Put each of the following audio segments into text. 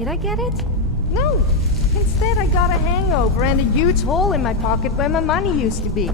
Did I get it? No. Instead, I got a hangover and a huge hole in my pocket where my money used to be.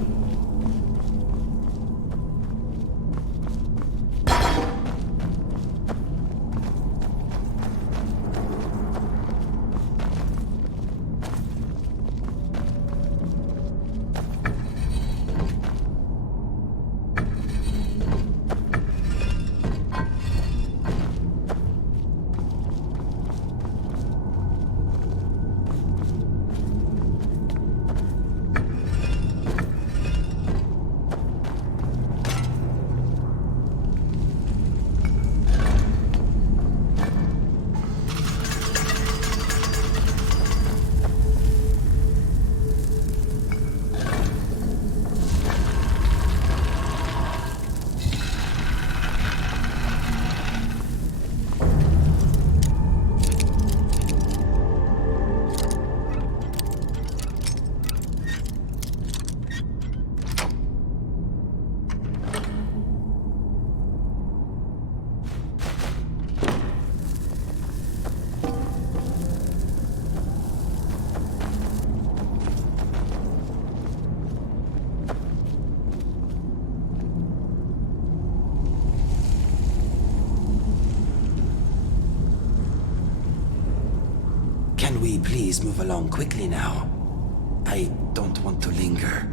Can we please move along quickly now? I don't want to linger.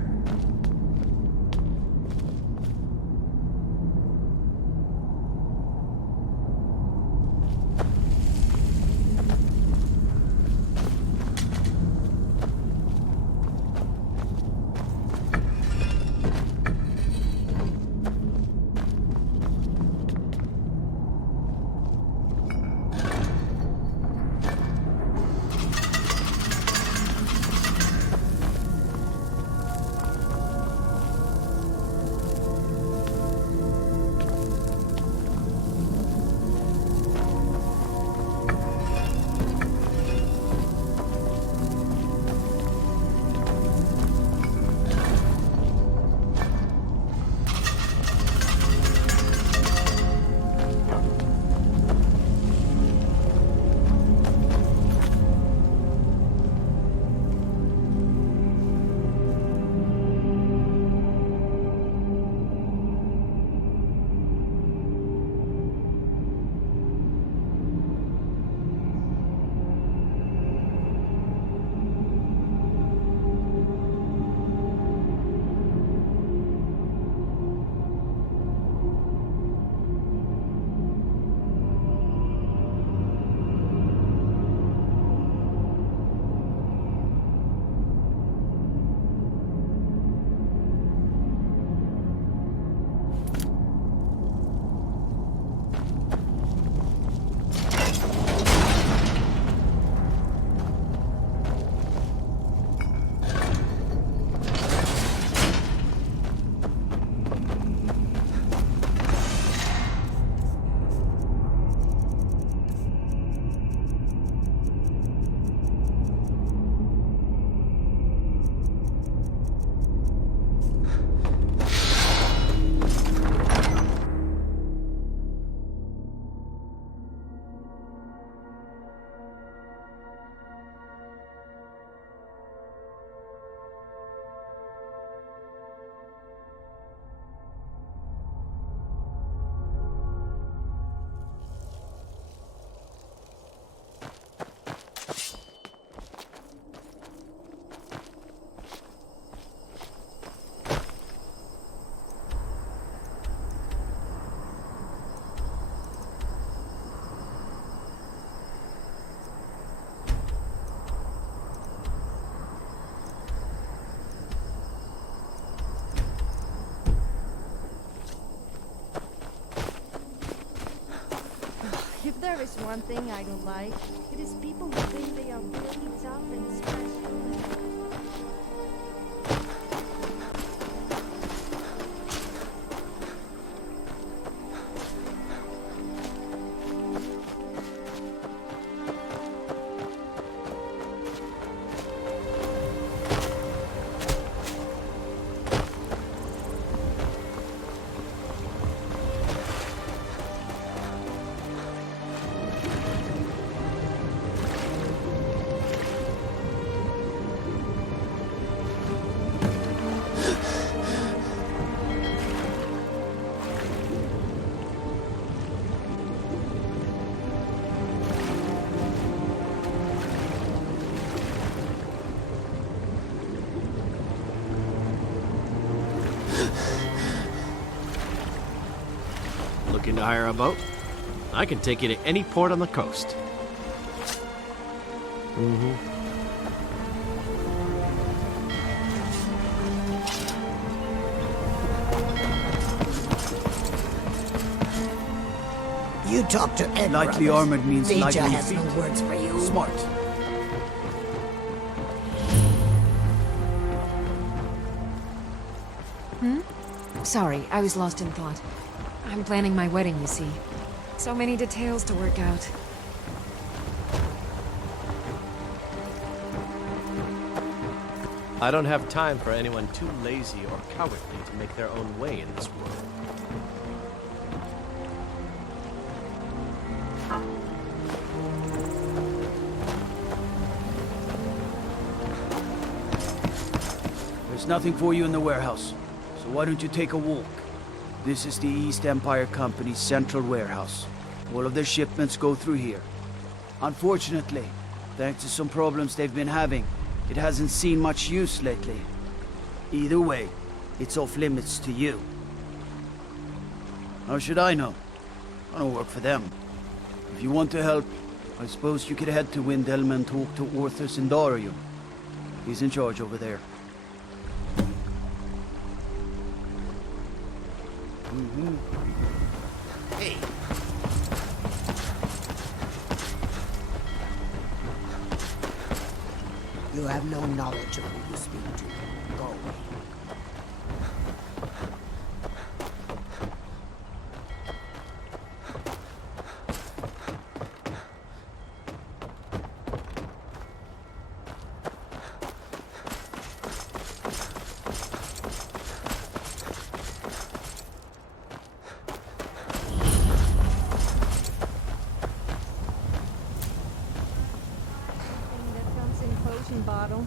If there is one thing I don't like, it is people who think they are really tough and special. Looking to hire a boat? I can take you to any port on the coast. You talk to Ed Lightly Brothers. armored means Vija lightly has no feet. words for you. Smart. Sorry, I was lost in thought. I'm planning my wedding, you see. So many details to work out. I don't have time for anyone too lazy or cowardly to make their own way in this world. There's nothing for you in the warehouse, so why don't you take a walk? This is the East Empire Company's central warehouse. All of their shipments go through here. Unfortunately, thanks to some problems they've been having, it hasn't seen much use lately. Either way, it's off limits to you. How should I know? I don't work for them. If you want to help, I suppose you could head to Windhelm and talk to Orthus and Darium. He's in charge over there. Hey, You have no knowledge of who you speak to. Go away. Thing that comes in a potion bottle.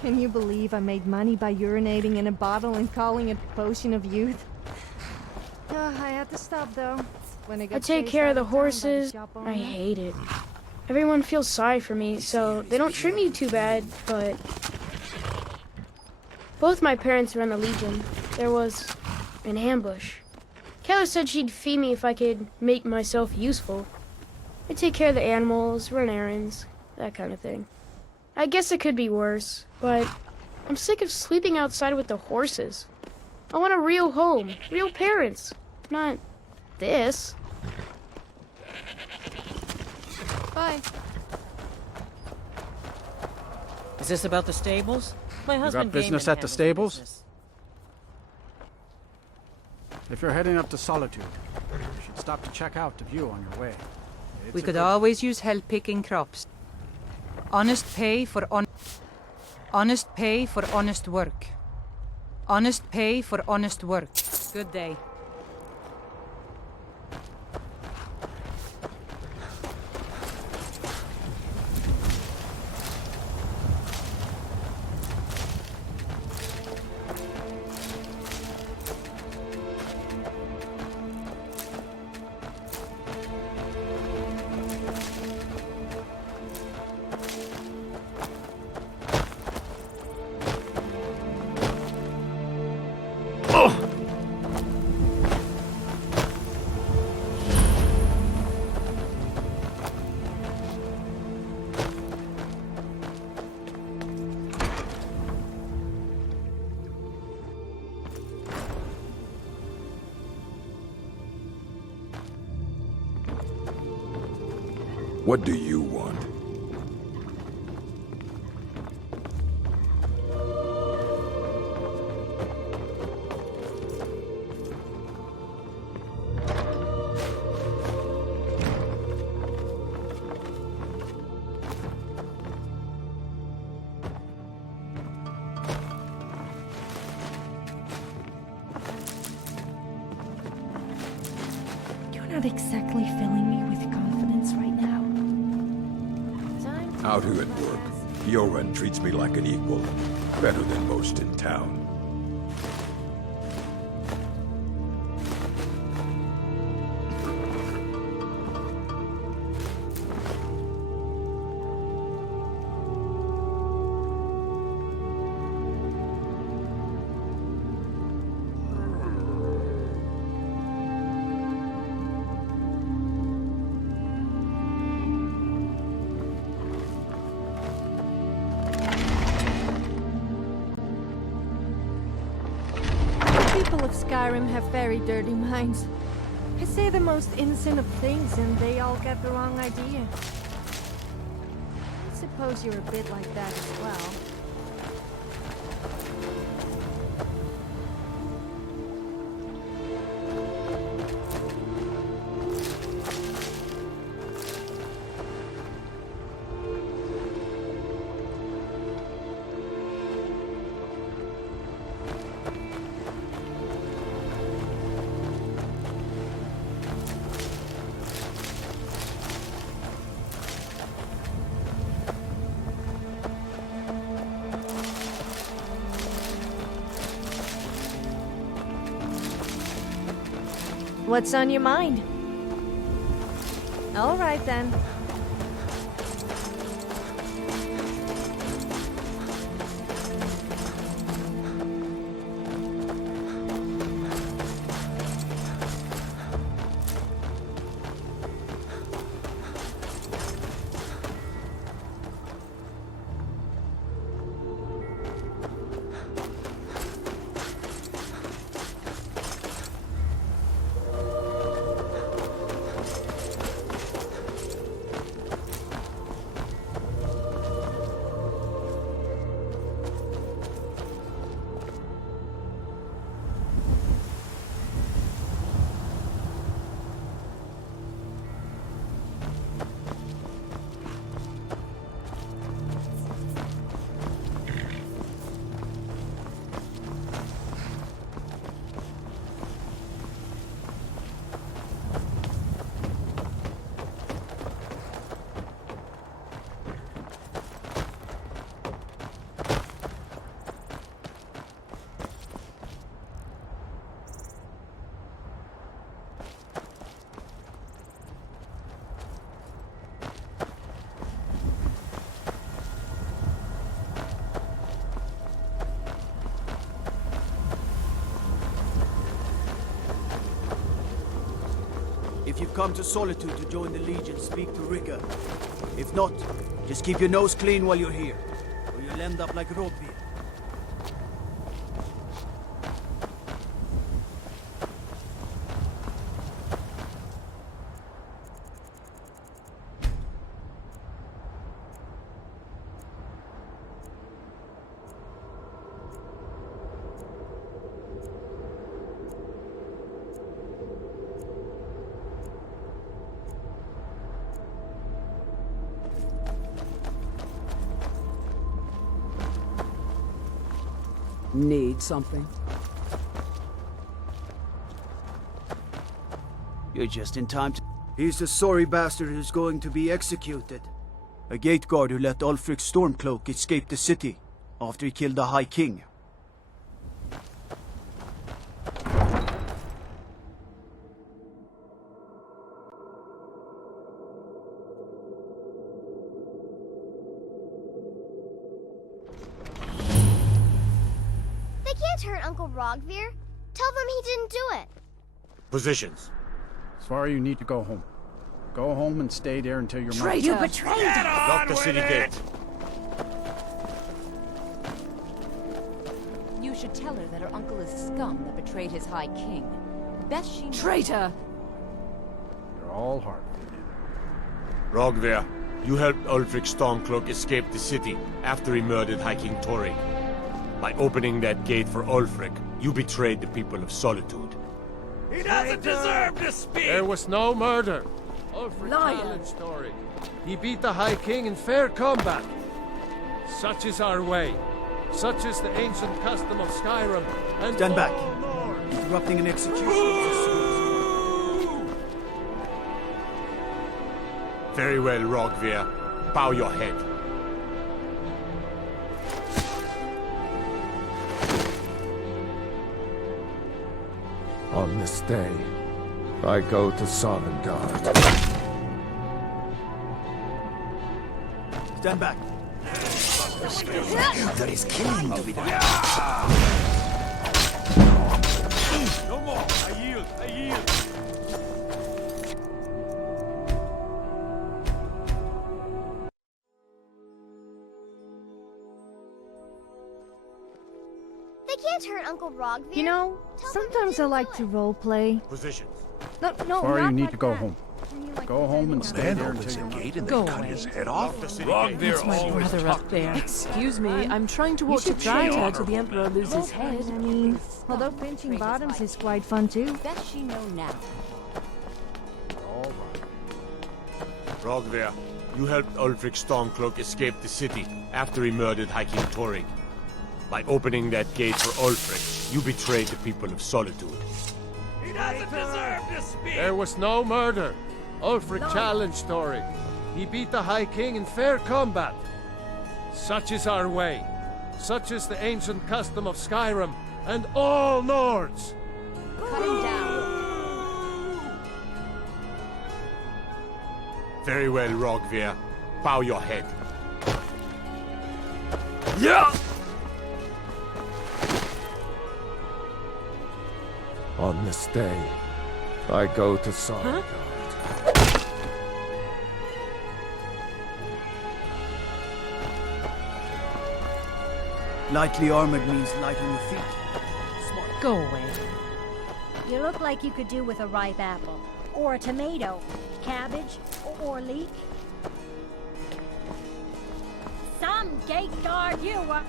Can you believe I made money by urinating in a bottle and calling it potion of youth? I had to stop though. When I got I take chased care out of the town by horses. shop I owner. hate it. Everyone feels sorry for me, so they don't treat me too bad, but... Both my parents were in the Legion. There was an ambush. Kayla said she'd feed me if I could make myself useful. I take care of the animals, run errands, that kind of thing. I guess it could be worse, but I'm sick of sleeping outside with the horses. I want a real home, real parents, not this. Bye. Is this about the stables? My husband business Damon at the handles stables? business. If you're heading up to Solitude, you should stop to check out the view on your way. We could always use help picking crops. Honest pay for honest work. Honest pay for honest work. Good day. What do you want? You're not exactly filling me with confidence right now. Out here at work, Kioran treats me like an equal. Better than most in town. people of Skyrim have very dirty minds. I say the most innocent of things and they all get the wrong idea. I suppose you're a bit like that as well. What's on your mind? All right then. If you've come to Solitude to join the Legion, speak to Riga. If not, just keep your nose clean while you're here, or you'll end up like Robbie. Need something? You're just in time to... He's the sorry bastard who's going to be executed. A gate guard who let Ulfric Stormcloak escape the city after he killed the High King. Hurt Uncle Rogvir? Tell them he didn't do it. Positions. Svarri, you need to go home. Go home and stay there until your mother... You betrayed us! Lock the city gate. You should tell her that her uncle is scum that betrayed his High King. Best she knows. Traitor! You're all hard. Rogvir, you helped Ulfric Stormcloak escape the city after he murdered High King Torrig. By opening that gate for Ulfric, you betrayed the people of Solitude. He doesn't deserve to speak! There was no murder. Ulfric Liar. challenged Torrig. He beat the High King in fair combat. Such is our way. Such is the ancient custom of Skyrim. And Stand back. all lords. Interrupting an execution. Very well, Rogvir. Bow your head. On this day, I go to Sovngarde. Stand back. There is killing to be done. No more! I yield! I yield! They can't hurt Uncle Rogveer. You know, sometimes I like to roleplay. Positions. No, Sorry, not you need like to go that. home. Can you, like, Go home and pretend stay I'm there not- until you gate and Go they cut away. his head off. Rogveer That's my brother up there. Excuse me, I'm trying to watch a should fighter try till the Emperor loses his head. I mean, although pinching bottoms is quite fun too. Bet she know now. Rogveer, you helped Ulfric Stormcloak escape the city after he murdered High King Torrig. By opening that gate for Ulfric, you betrayed the people of Solitude. He doesn't deserve to speak! There was no murder. Ulfric challenged Torrig. He beat the High King in fair combat. Such is our way. Such is the ancient custom of Skyrim and all Nords. Cut him down. Very well, Rogveer. Bow your head. Yeah! On this day, I go to Sodom. Lightly armored means light on your feet. Go away. You look like you could do with a ripe apple. Or a tomato. Cabbage. Or leek. Some gate guard you are.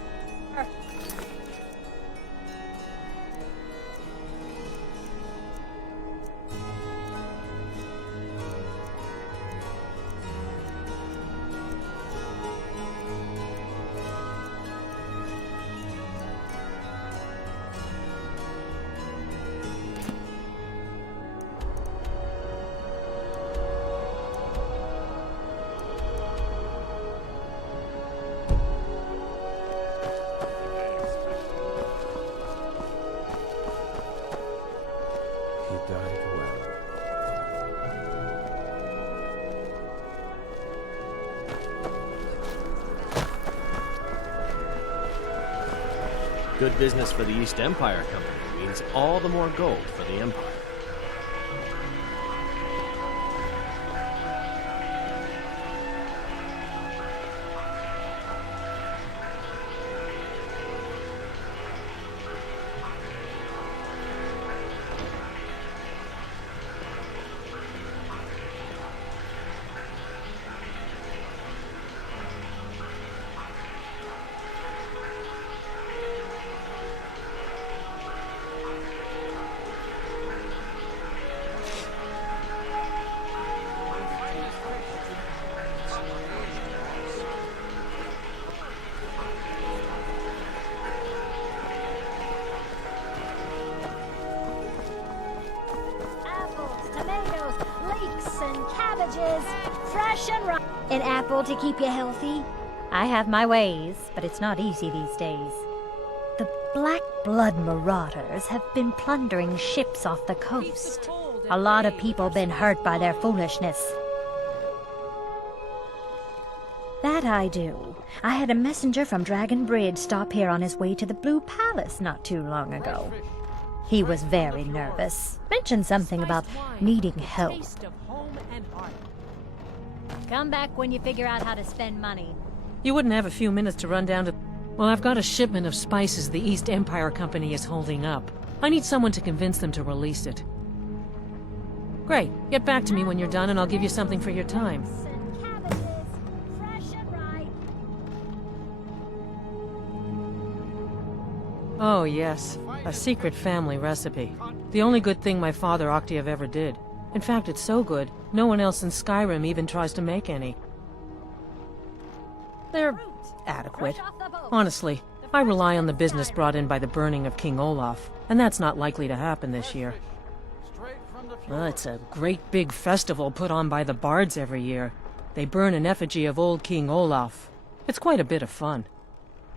He died well. Good business for the East Empire Company means all the more gold for the Empire. Tomatoes, leeks, and cabbages, fresh and ripe. An apple to keep you healthy? I have my ways, but it's not easy these days. The Black Blood marauders have been plundering ships off the coast. A lot of people been hurt by their foolishness. That I do. I had a messenger from Dragon Bridge stop here on his way to the Blue Palace not too long ago. He was very nervous. Mentioned something about needing help. Come back when you figure out how to spend money. You wouldn't have a few minutes to run down to... Well, I've got a shipment of spices the East Empire Company is holding up. I need someone to convince them to release it. Great. Get back to me when you're done and I'll give you something for your time. Oh, yes. A secret family recipe. The only good thing my father Octave ever did. In fact, it's so good, no one else in Skyrim even tries to make any. They're adequate. Honestly, I rely on the business brought in by the burning of King Olaf, and that's not likely to happen this year. It's a great big festival put on by the bards every year. They burn an effigy of old King Olaf. It's quite a bit of fun.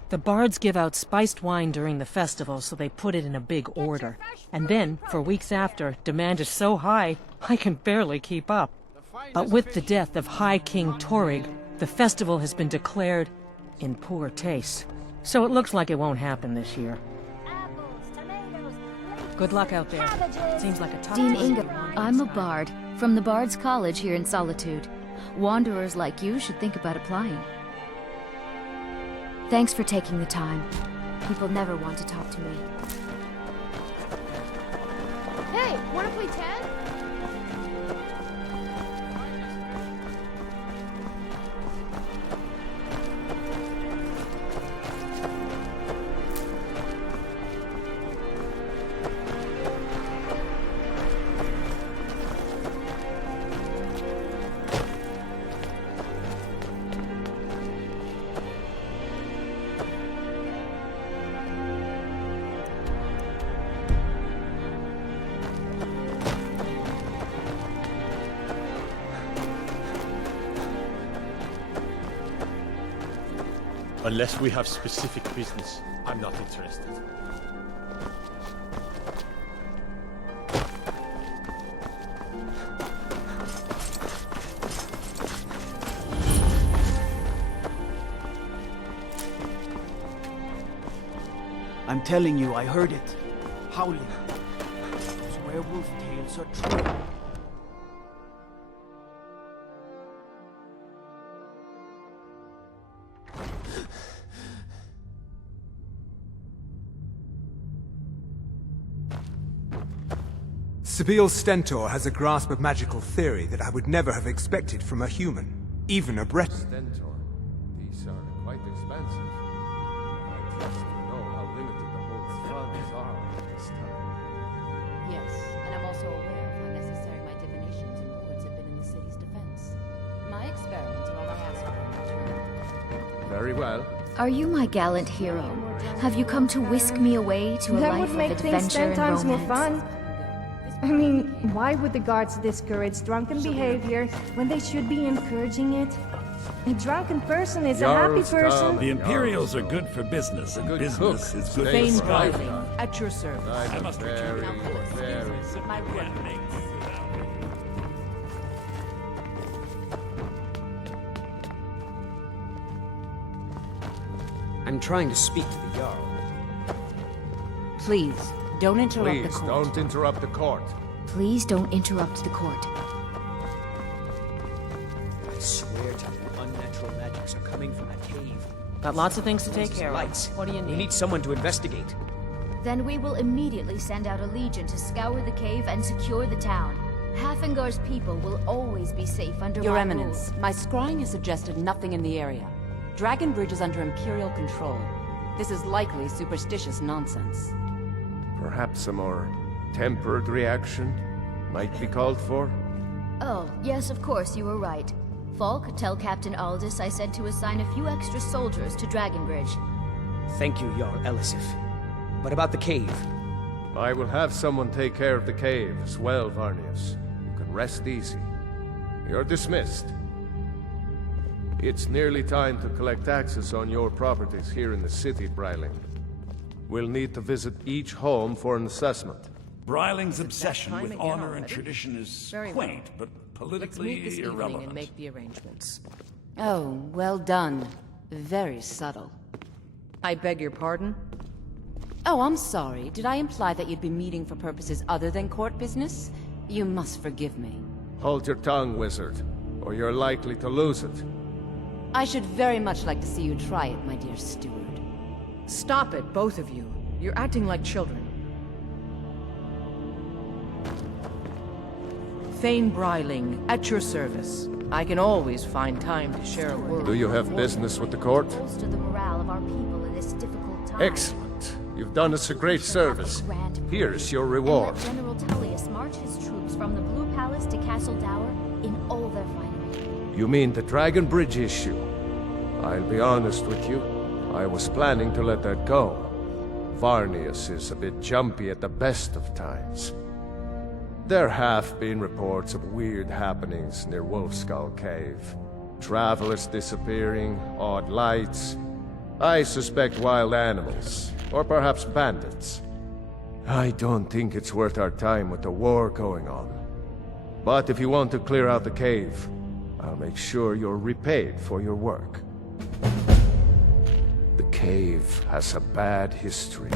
The bards give out spiced wine during the festival, so they put it in a big order. And then, for weeks after, demand is so high, I can barely keep up. But with the death of High King Torrig, the festival has been declared in poor taste. So it looks like it won't happen this year. Good luck out there. Seems like a tough Dean place. Inga, I'm a bard from the Bard's College here in Solitude. Wanderers like you should think about applying. Thanks for taking the time. People never want to talk to me. Hey, wanna play tag? Unless we have specific business, I'm not interested. I'm telling you, I heard it. Howling. Those werewolf tales are true. Sabille Stentor has a grasp of magical theory that I would never have expected from a human, even a Breton. Stentor. These are quite expensive. I trust you know how limited the whole funds are at this time. Yes, and I'm also aware of how necessary my divinations and wards have been in the city's defense. My experiments are all I ask for in return. Very well. Are you my gallant hero? Have you come to whisk me away to a That life would of make things adventure 10 and times more romance? fun. I mean, why would the guards discourage drunken behavior when they should be encouraging it? A drunken person is a happy person. The Imperials are good for business, and business is good Thane for survival. Browning, at your service. I must return very, very My word. I'm trying to speak to the Jarl. Please, don't interrupt the Please, court. don't interrupt the court. Please don't interrupt the court. I swear to you, unnatural magics are coming from that cave. Got lots of things to take care Lights. of. What do you We need? need someone to investigate. Then we will immediately send out a legion to scour the cave and secure the town. Hafengar's people will always be safe under Your my Eminence, rule. my scrying has suggested nothing in the area. Dragon Bridge is under Imperial control. This is likely superstitious nonsense. Perhaps a more tempered reaction might be called for? Oh, yes, of course, you were right. Falk, tell Captain Aldous I said to assign a few extra soldiers to Dragonbridge. Thank you, Jarl Elisif. What about the cave? I will have someone take care of the cave as well, Varnius. You can rest easy. You're dismissed. It's nearly time to collect taxes on your properties here in the city, Breiling. We'll need to visit each home for an assessment. Breiling's obsession with honor and tradition is quaint, but politically irrelevant. And make the arrangements. Oh, well done. Very subtle. I beg your pardon? Oh, I'm sorry. Did I imply that you'd be meeting for purposes other than court business? You must forgive me. Hold your tongue, wizard, or you're likely to lose it. I should very much like to see you try it, my dear steward. Stop it, both of you. You're acting like children. Thane Breiling, at your service. I can always find time to share a word. Do you have business with the court? Bolster the morale of our people in this difficult time. Excellent. You've done us a great service. Here's your reward. And let General Tullius march his troops from the Blue Palace to Castle Dower in all their finery. You mean the Dragon Bridge issue? I'll be honest with you. I was planning to let that go. Varnius is a bit jumpy at the best of times. There have been reports of weird happenings near Wolfskull Cave. Travelers disappearing, odd lights. I suspect wild animals, or perhaps bandits. I don't think it's worth our time with the war going on. But if you want to clear out the cave, I'll make sure you're repaid for your work. The cave has a bad history.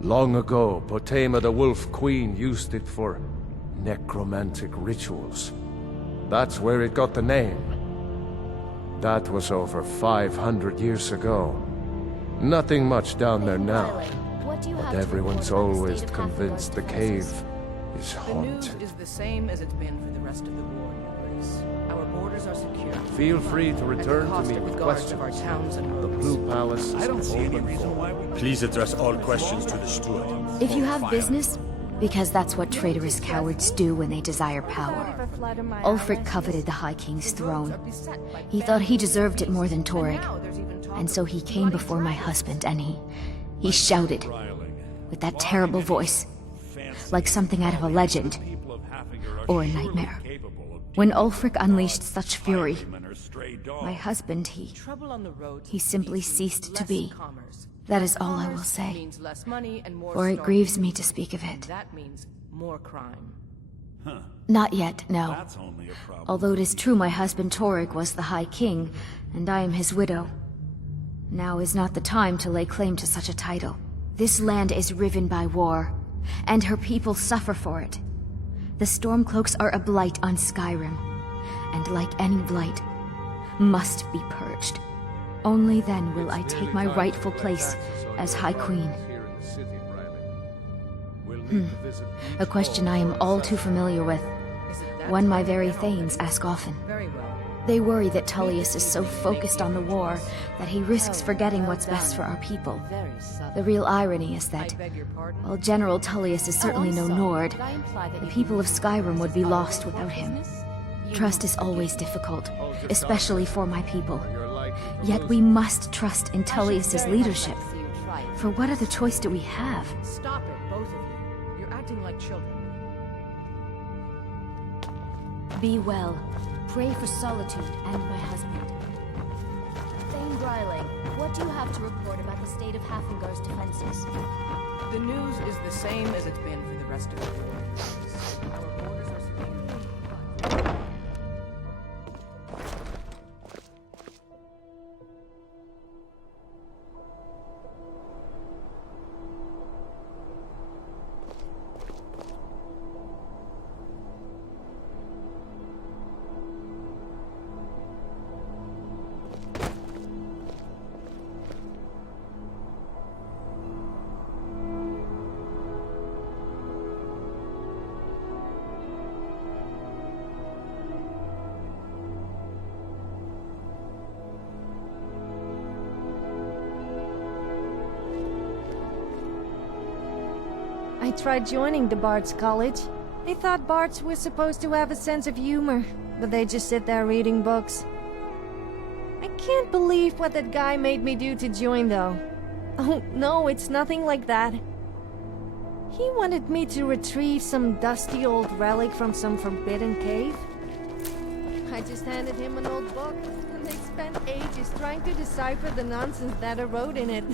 Long ago, Potema the Wolf Queen used it for necromantic rituals. That's where it got the name. That was over 500 years ago. Nothing much down there now. What do you But have to everyone's report about always state of convinced the Hafengar's cave defenses? is The news haunted. is the same as it's been for the rest of the war, Your Grace. Our borders are secure. Feel free to return to me constant with guards of questions. our towns and The roads. Blue Palace is I don't see any open reason for why we... Please address all questions to the steward. If you have business, because that's what traitorous cowards do when they desire power. Ulfric coveted the High King's throne. He thought he deserved it more than Torrig. And so he came before my husband and he shouted with that terrible voice, like something out of a legend or a nightmare. When Ulfric unleashed such fury, my husband, he simply ceased to be. That is all I will say, for it grieves me to speak of it. That means more crime. Not yet, no. Although it is true my husband Torrig was the High King, and I am his widow. Now is not the time to lay claim to such a title. This land is riven by war, and her people suffer for it. The Stormcloaks are a blight on Skyrim, and like any blight, must be purged. Only then will I take my rightful place as High Queen. A question I am all too familiar with. One my very thanes ask often. They worry that Tullius is so focused on the war that he risks forgetting what's best for our people. The real irony is that, while General Tullius is certainly no Nord, the people of Skyrim would be lost without him. Trust is always difficult, especially for my people. Yet we must trust in Tullius's leadership. For what other choice do we have? Stop it, both of you. You're acting like children. Be well. Pray for Solitude and my husband. Thane Bryling, what do you have to report about the state of Hafengar's defenses? The news is the same as it's been for the rest of the war. Our borders are secure. I tried joining the Bards College. They thought Bards were supposed to have a sense of humor, but they just sit there reading books. I can't believe what that guy made me do to join, though. Oh, no, it's nothing like that. He wanted me to retrieve some dusty old relic from some forbidden cave. I just handed him an old book, and they spent ages trying to decipher the nonsense that I wrote in it.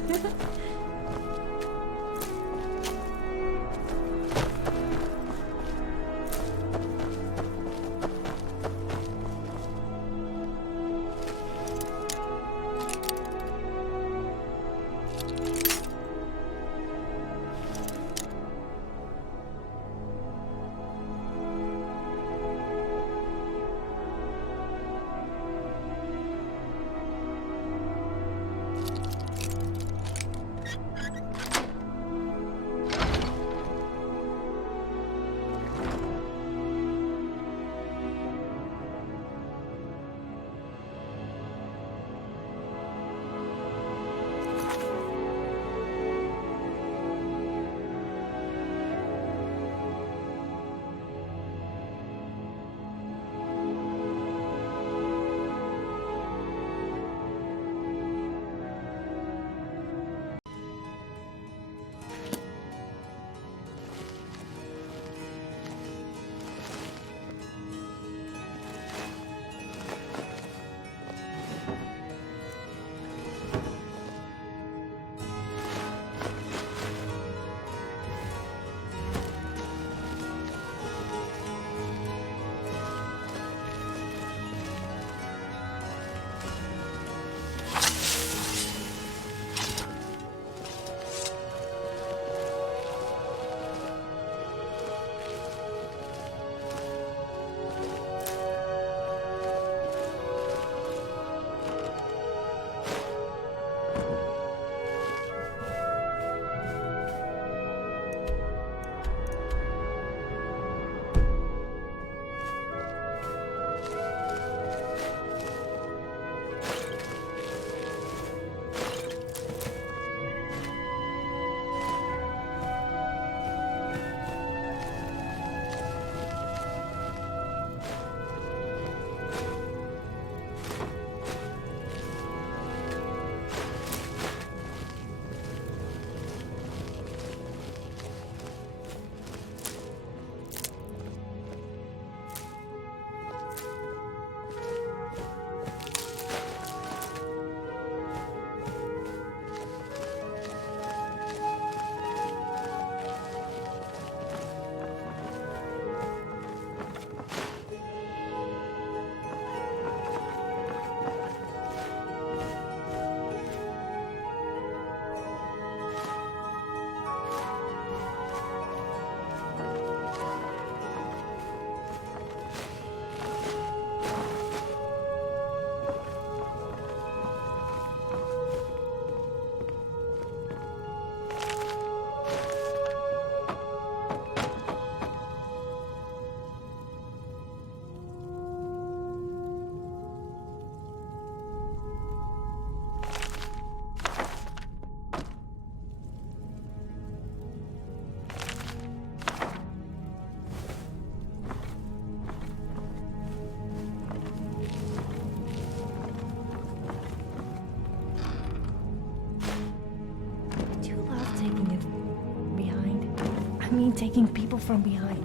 I mean taking people from behind.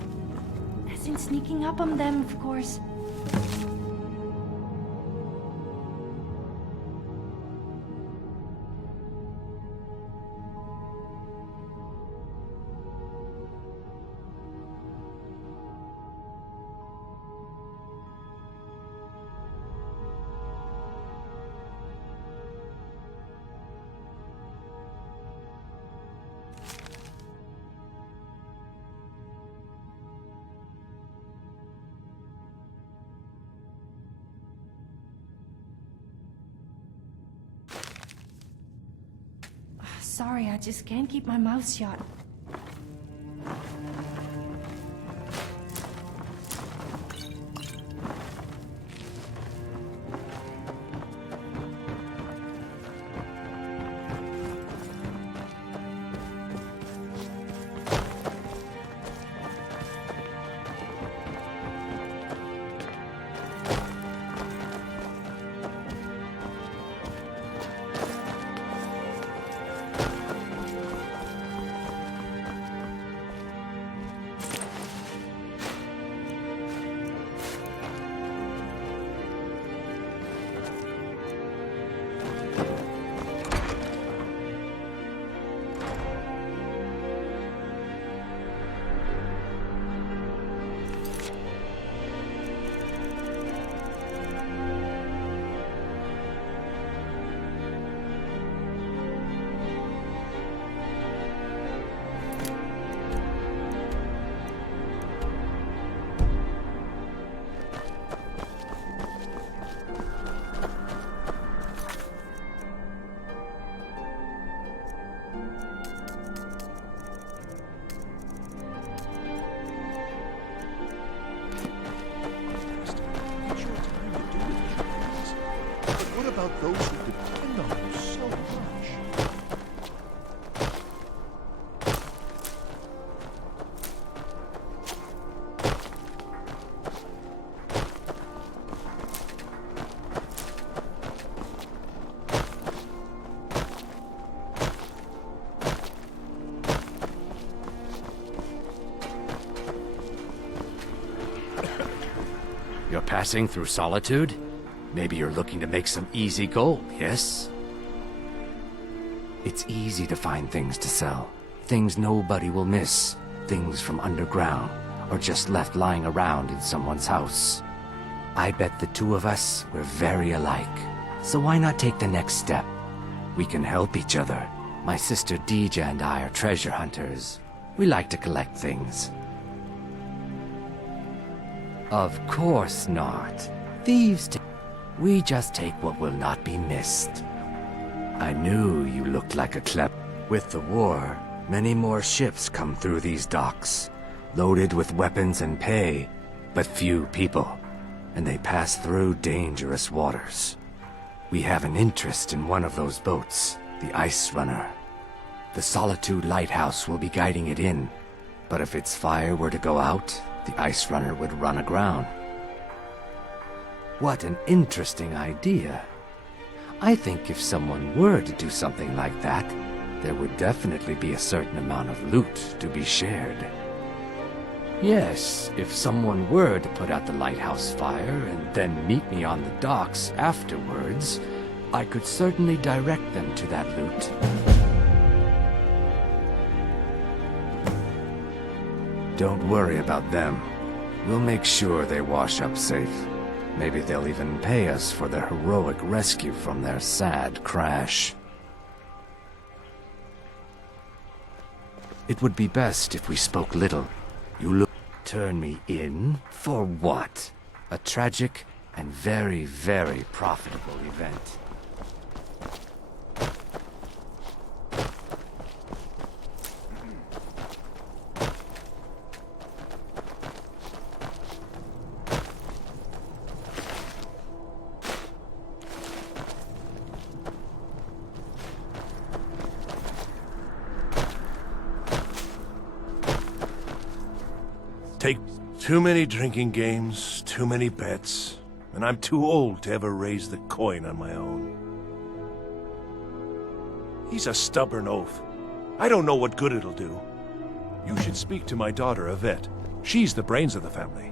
As in sneaking up on them, of course. Sorry, I just can't keep my mouth shut. About those who depend on you so much. You're passing through Solitude? Maybe you're looking to make some easy gold, yes? It's easy to find things to sell. Things nobody will miss. Things from underground, or just left lying around in someone's house. I bet the two of us were very alike. So why not take the next step? We can help each other. My sister Deja and I are treasure hunters. We like to collect things. Of course not. Thieves we just take what will not be missed. I knew you looked like a klep. With the war, many more ships come through these docks, loaded with weapons and pay, but few people, and they pass through dangerous waters. We have an interest in one of those boats, the Ice Runner. The Solitude Lighthouse will be guiding it in, but if its fire were to go out, the Ice Runner would run aground. What an interesting idea. I think if someone were to do something like that, there would definitely be a certain amount of loot to be shared. Yes, if someone were to put out the lighthouse fire and then meet me on the docks afterwards, I could certainly direct them to that loot. Don't worry about them. We'll make sure they wash up safe. Maybe they'll even pay us for their heroic rescue from their sad crash. It would be best if we spoke little. You turn me in? For what? A tragic and very, very profitable event. Take too many drinking games, too many bets, and I'm too old to ever raise the coin on my own. He's a stubborn oaf. I don't know what good it'll do. You should speak to my daughter, Yvette. She's the brains of the family.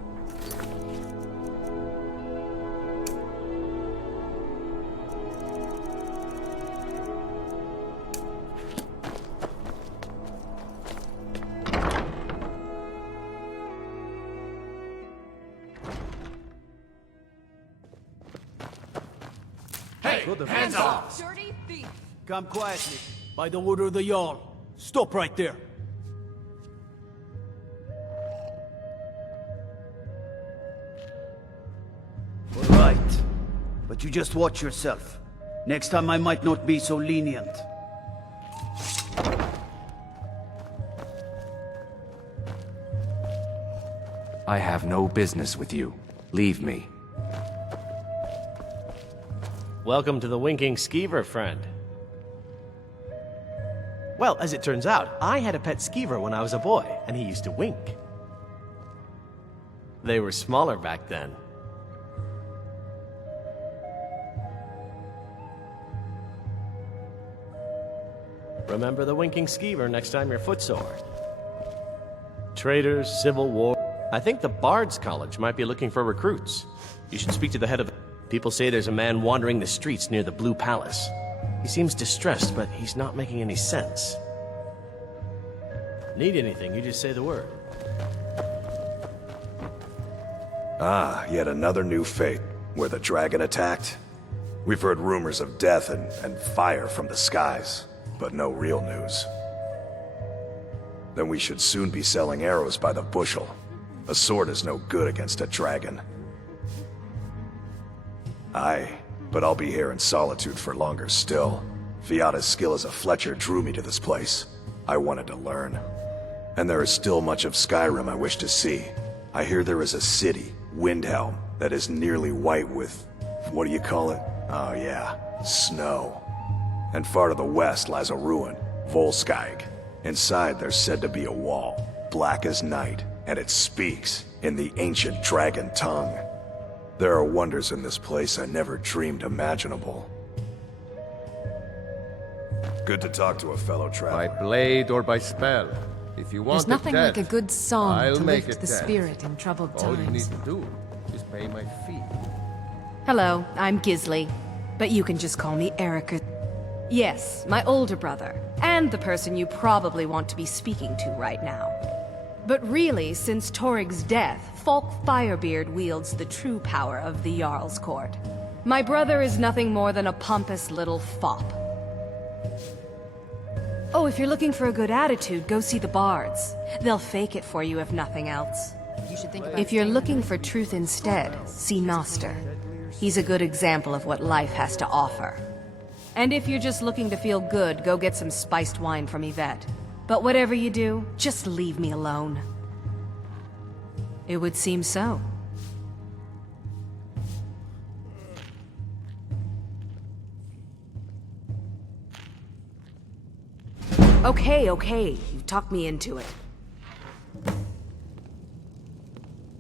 Hey, hands off! Dirty thief! Come quietly. By the order of the Jarl. Stop right there. All right. But you just watch yourself. Next time I might not be so lenient. I have no business with you. Leave me. Welcome to the Winking Skeever, friend. Well, as it turns out, I had a pet skeever when I was a boy, and he used to wink. They were smaller back then. Remember the Winking Skeever next time you're footsore. Traders, Civil War. I think the Bard's College might be looking for recruits. You should speak to the head of... People say there's a man wandering the streets near the Blue Palace. He seems distressed, but he's not making any sense. Need anything, you just say the word. Ah, yet another new fate, where the dragon attacked. We've heard rumors of death and fire from the skies, but no real news. Then we should soon be selling arrows by the bushel. A sword is no good against a dragon. Aye, but I'll be here in solitude for longer still. Fiata's skill as a Fletcher drew me to this place. I wanted to learn. And there is still much of Skyrim I wish to see. I hear there is a city, Windhelm, that is nearly white with... what do you call it? Oh yeah, snow. And far to the west lies a ruin, Volskag. Inside there's said to be a wall, black as night, and it speaks in the ancient dragon tongue. There are wonders in this place I never dreamed imaginable. Good to talk to a fellow traveler. By blade or by spell. If you want There's nothing it dead, like a good song I'll to make lift it the dead. spirit in troubled All you need times. to do is pay my fee. Hello, I'm Gisli, but you can just call me Erica. Yes, my older brother, and the person you probably want to be speaking to right now. But really, since Torig's death, Falk Firebeard wields the true power of the Jarl's court. My brother is nothing more than a pompous little fop. Oh, if you're looking for a good attitude, go see the bards. They'll fake it for you if nothing else. You should think about If you're staying looking for truth instead, see Noster. He's a good example of what life has to offer. And if you're just looking to feel good, go get some spiced wine from Yvette. But whatever you do, just leave me alone. It would seem so. Okay, you talked me into it.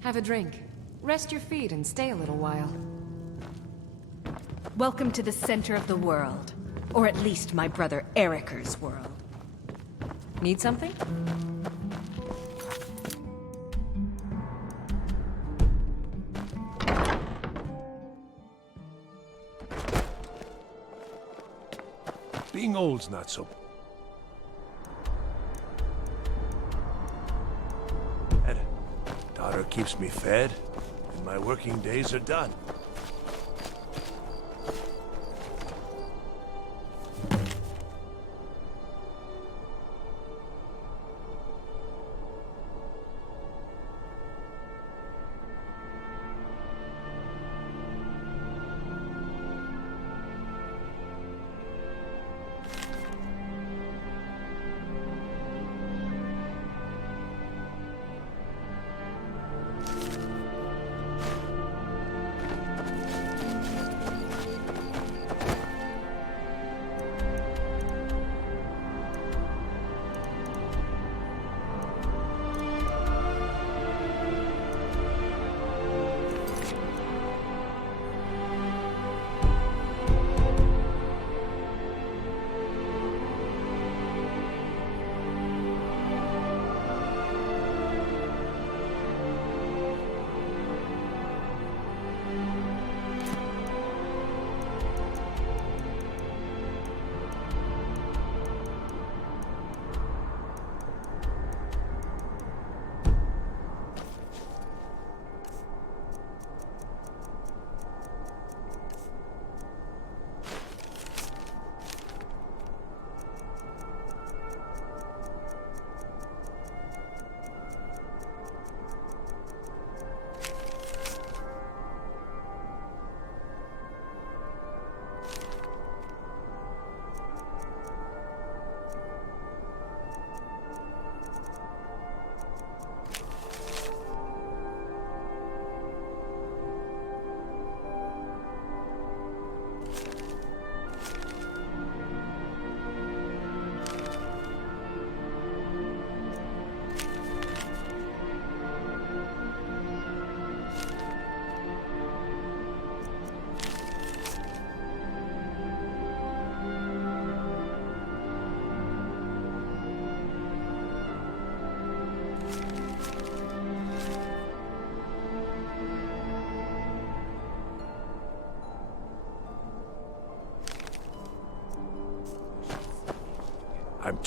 Have a drink. Rest your feet and stay a little while. Welcome to the center of the world. Or at least my brother Eriker's world. Need something? Being old's not so... bad. Daughter keeps me fed, and my working days are done.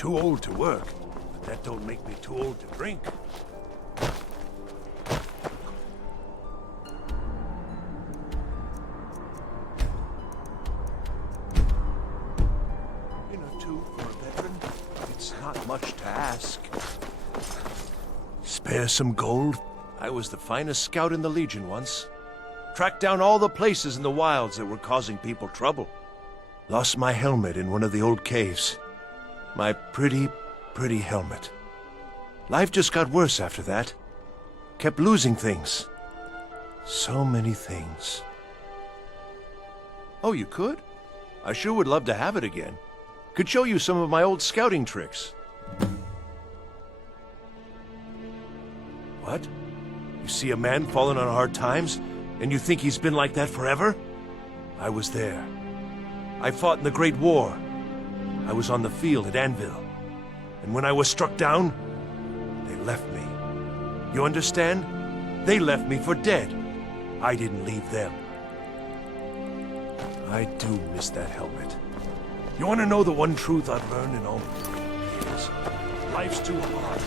too old to work, but that don't make me too old to drink. For a veteran, it's not much to ask. Spare some gold? I was the finest scout in the Legion once. Tracked down all the places in the wilds that were causing people trouble. Lost my helmet in one of the old caves. My pretty, pretty helmet. Life just got worse after that. Kept losing things. So many things. Oh, you could? I sure would love to have it again. Could show you some of my old scouting tricks. What? You see a man falling on hard times, and you think he's been like that forever? I was there. I fought in the Great War. I was on the field at Anvil. And when I was struck down, they left me. You understand? They left me for dead. I didn't leave them. I do miss that helmet. You want to know the one truth I've learned in all my years? Life's too hard.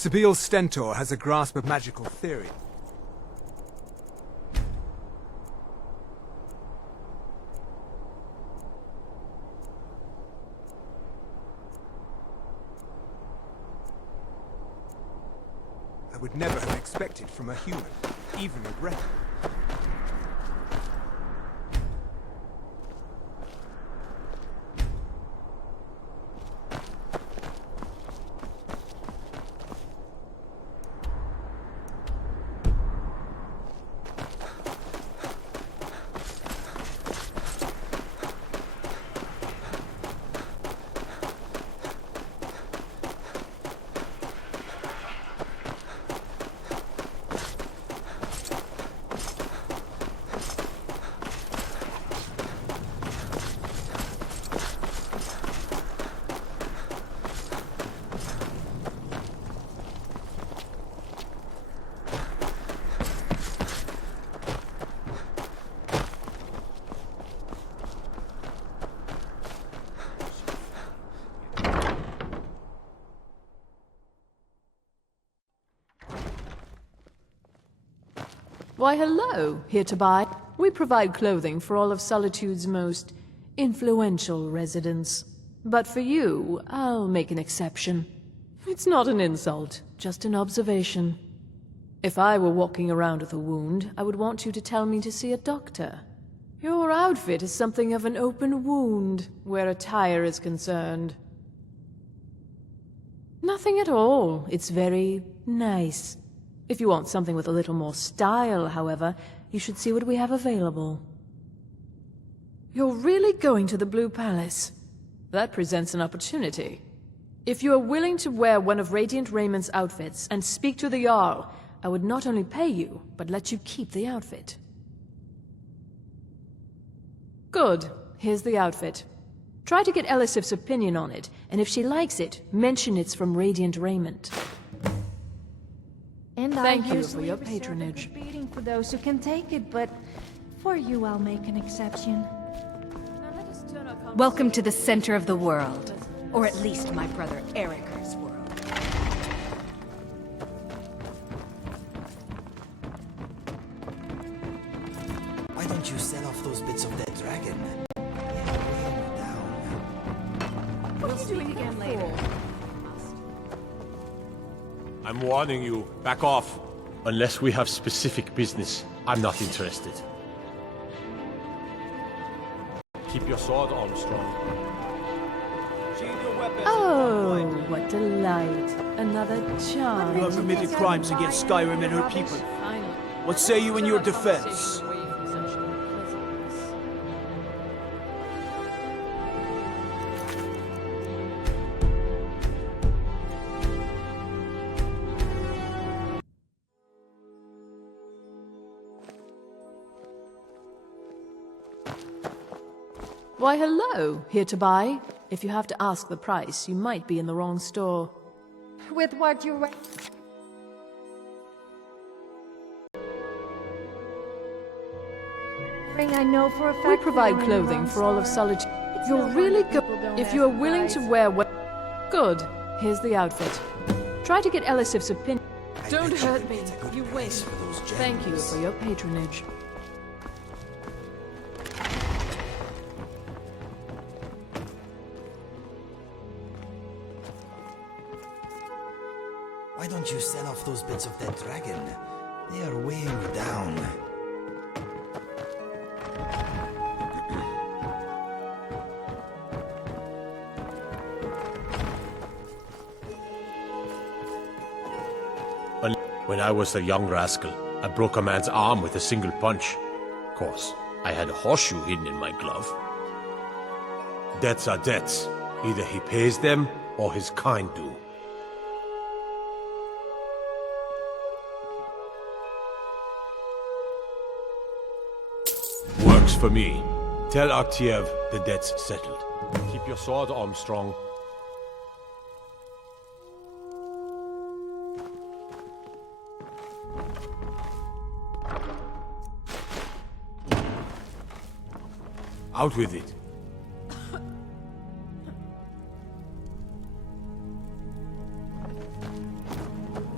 Sabiel's Stentor has a grasp of magical theory. I would never have expected from a human, even a rat. Why, hello, here to buy. We provide clothing for all of Solitude's most influential residents. But for you, I'll make an exception. It's not an insult, just an observation. If I were walking around with a wound, I would want you to tell me to see a doctor. Your outfit is something of an open wound, where attire is concerned. Nothing at all. It's very nice. If you want something with a little more style, however, you should see what we have available. You're really going to the Blue Palace? That presents an opportunity. If you are willing to wear one of Radiant Raymond's outfits and speak to the Jarl, I would not only pay you, but let you keep the outfit. Good. Here's the outfit. Try to get Elisif's opinion on it, and if she likes it, mention it's from Radiant Raymond. And Thank I you usually for your reserve a good patronage. beating for those who can take it, but for you I'll make an exception. Welcome to the center of the world. Or at least my brother Erica's world. Why don't you sell off those bits of that dragon? What are you doing again later? I'm warning you, back off. Unless we have specific business, I'm not interested. Keep your sword, Armstrong. Oh, what delight. Another charm. You have committed crimes against Skyrim and her people. What say you in your defense? Why, hello. Here to buy? If you have to ask the price, you might be in the wrong store. With what you I know for a fact We provide you're in the clothing wrong for all of store. Solitude. It's You're no really wonder good. people don't If ask you are the willing to price. wear what... Good. Here's the outfit. Try to get Elisif's opinion. Don't hurt me. You win. Thank you for your patronage. Why don't you sell off those bits of that dragon? They are weighing me down. When I was a young rascal, I broke a man's arm with a single punch. Of course, I had a horseshoe hidden in my glove. Debts are debts. Either he pays them, or his kind do. Works for me. Tell Aktiev the debt's settled. Keep your sword, Armstrong. Out with it.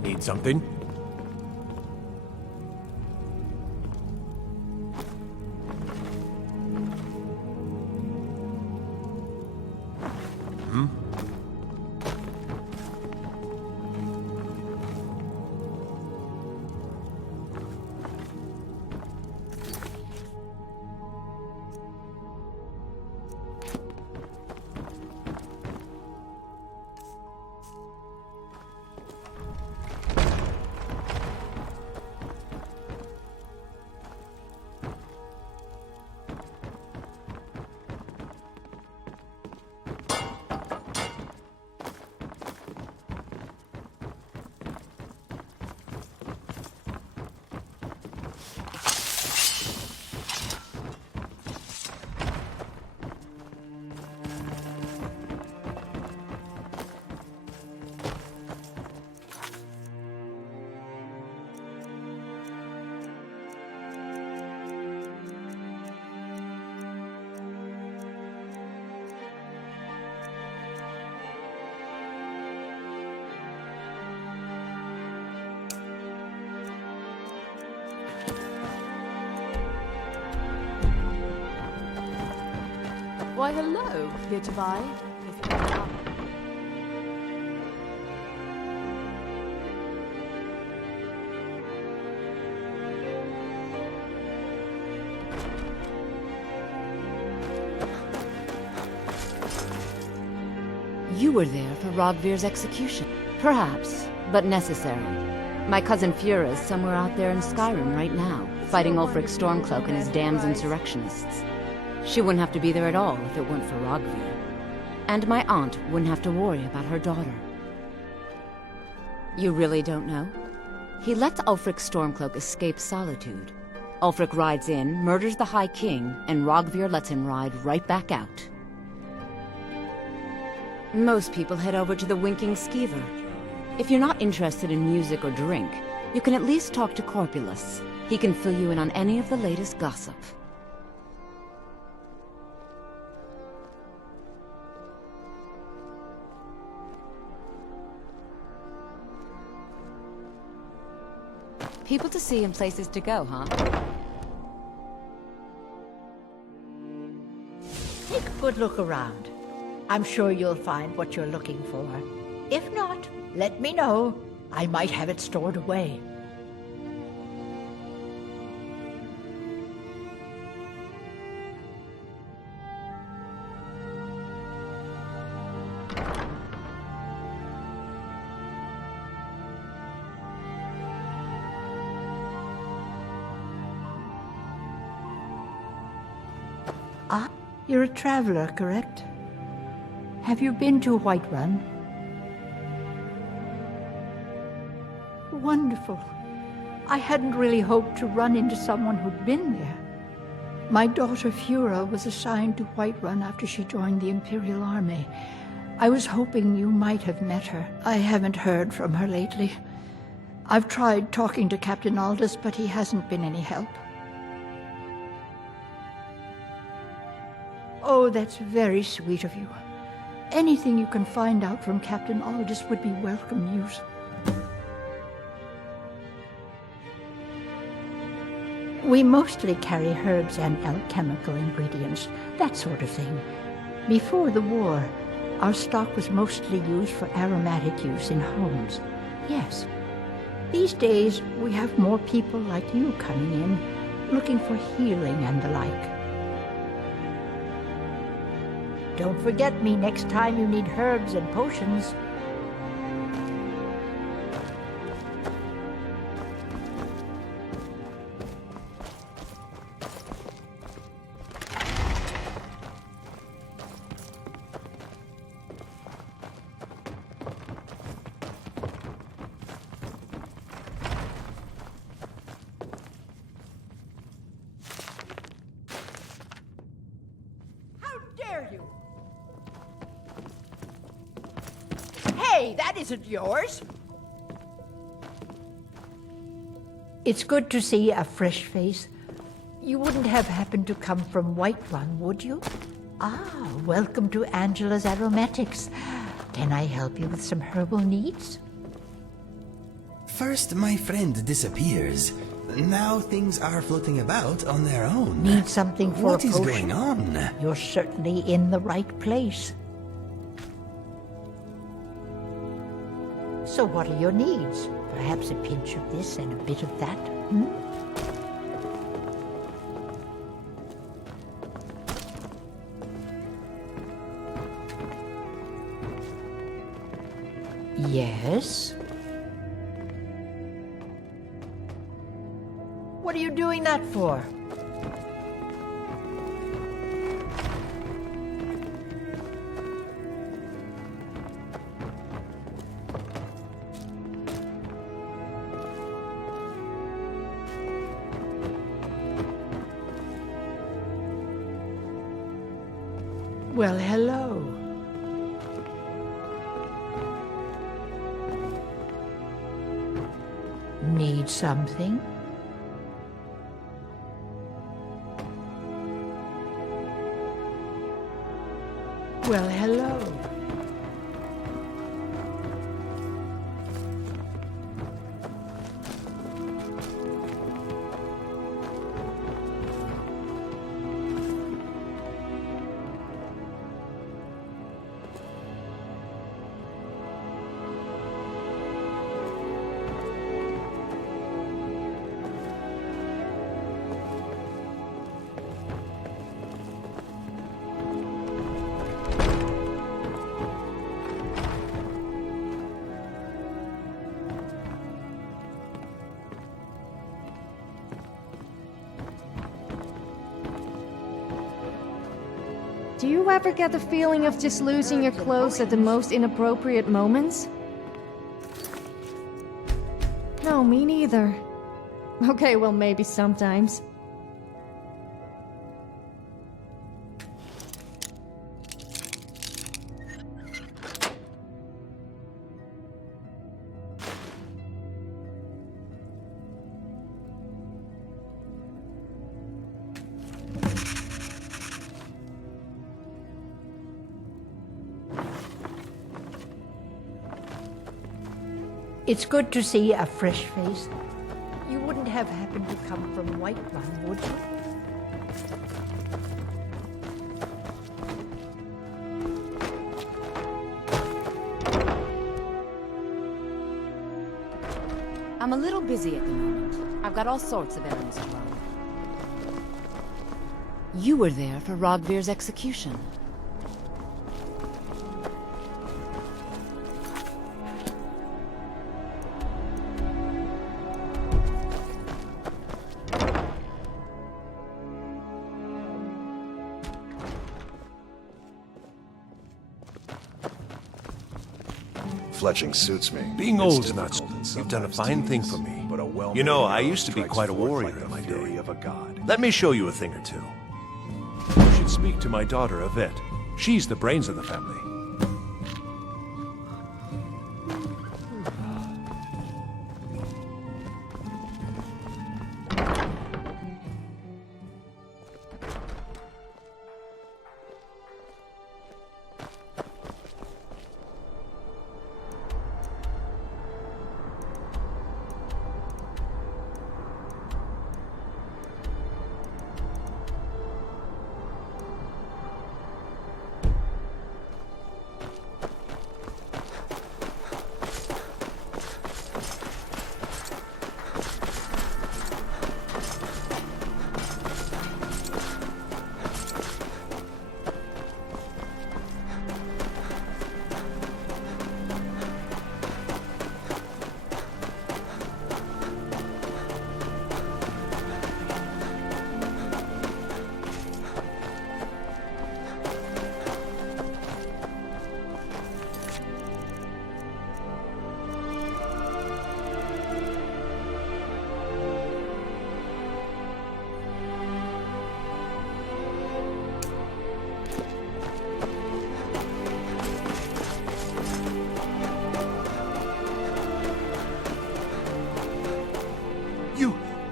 Need something? Hmm? Why, hello. Here to buy? If you have to... You were there for Rogvir's execution. Perhaps, but necessary. My cousin Fura is somewhere out there in Skyrim right now, fighting Ulfric Stormcloak and his damned insurrectionists. She wouldn't have to be there at all if it weren't for Rogvir. And my aunt wouldn't have to worry about her daughter. You really don't know? He lets Ulfric Stormcloak escape Solitude. Ulfric rides in, murders the High King, and Rogvir lets him ride right back out. Most people head over to the Winking Skeever. If you're not interested in music or drink, You can at least talk to Corpulus. He can fill you in on any of the latest gossip. People to see and places to go, huh? Take a good look around. I'm sure you'll find what you're looking for. If not, let me know. I might have it stored away. Ah, you're a traveler, correct? Have you been to Whiterun? Wonderful. I hadn't really hoped to run into someone who'd been there. My daughter Fura was assigned to Whiterun after she joined the Imperial Army. I was hoping you might have met her. I haven't heard from her lately. I've tried talking to Captain Aldous, but he hasn't been any help. Oh, that's very sweet of you. Anything you can find out from Captain Aldous would be welcome news. We mostly carry herbs and alchemical ingredients, that sort of thing. Before the war, our stock was mostly used for aromatic use in homes. Yes. These days, we have more people like you coming in, looking for healing and the like. Don't forget me next time you need herbs and potions. How dare you! Hey, that isn't yours! It's good to see a fresh face. You wouldn't have happened to come from Whiterun, would you? Ah, welcome to Angela's Aromatics. Can I help you with some herbal needs? First, my friend disappears. Now things are floating about on their own. Need something for What a is potion? going on? You're certainly in the right place. So what are your needs? Perhaps a pinch of this and a bit of that, hmm? Yes? What are you doing that for? Well, hello. Need something? Well, hello. Do you ever get the feeling of just losing your clothes at the most inappropriate moments? No, me neither. Okay, well, maybe sometimes. It's good to see a fresh face. You wouldn't have happened to come from Whiterun, would you? I'm a little busy at the moment. I've got all sorts of errands to run. You were there for Rogvir's execution. Fletching suits me. Being It's old's not difficult so. and You've done a sometimes fine thing tedious, for me. But a well-made You know, I hero used to be strikes quite a forth warrior like in my the fury day. of a god. Let me show you a thing or two. You should speak to my daughter, Yvette. She's the brains of the family.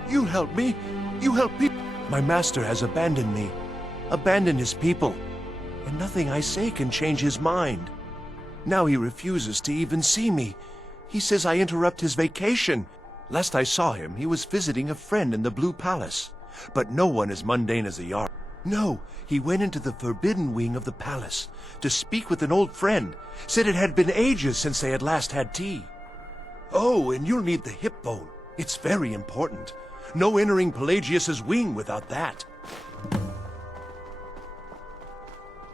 You help me. You help people. My master has abandoned me. Abandoned his people. And nothing I say can change his mind. Now he refuses to even see me. He says I interrupt his vacation. Last I saw him, he was visiting a friend in the Blue Palace. But no one as mundane as a Jarl. No, he went into the forbidden wing of the palace to speak with an old friend. Said it had been ages since they had last had tea. Oh, and you'll need the hip bone. It's very important. No entering Pelagius's wing without that.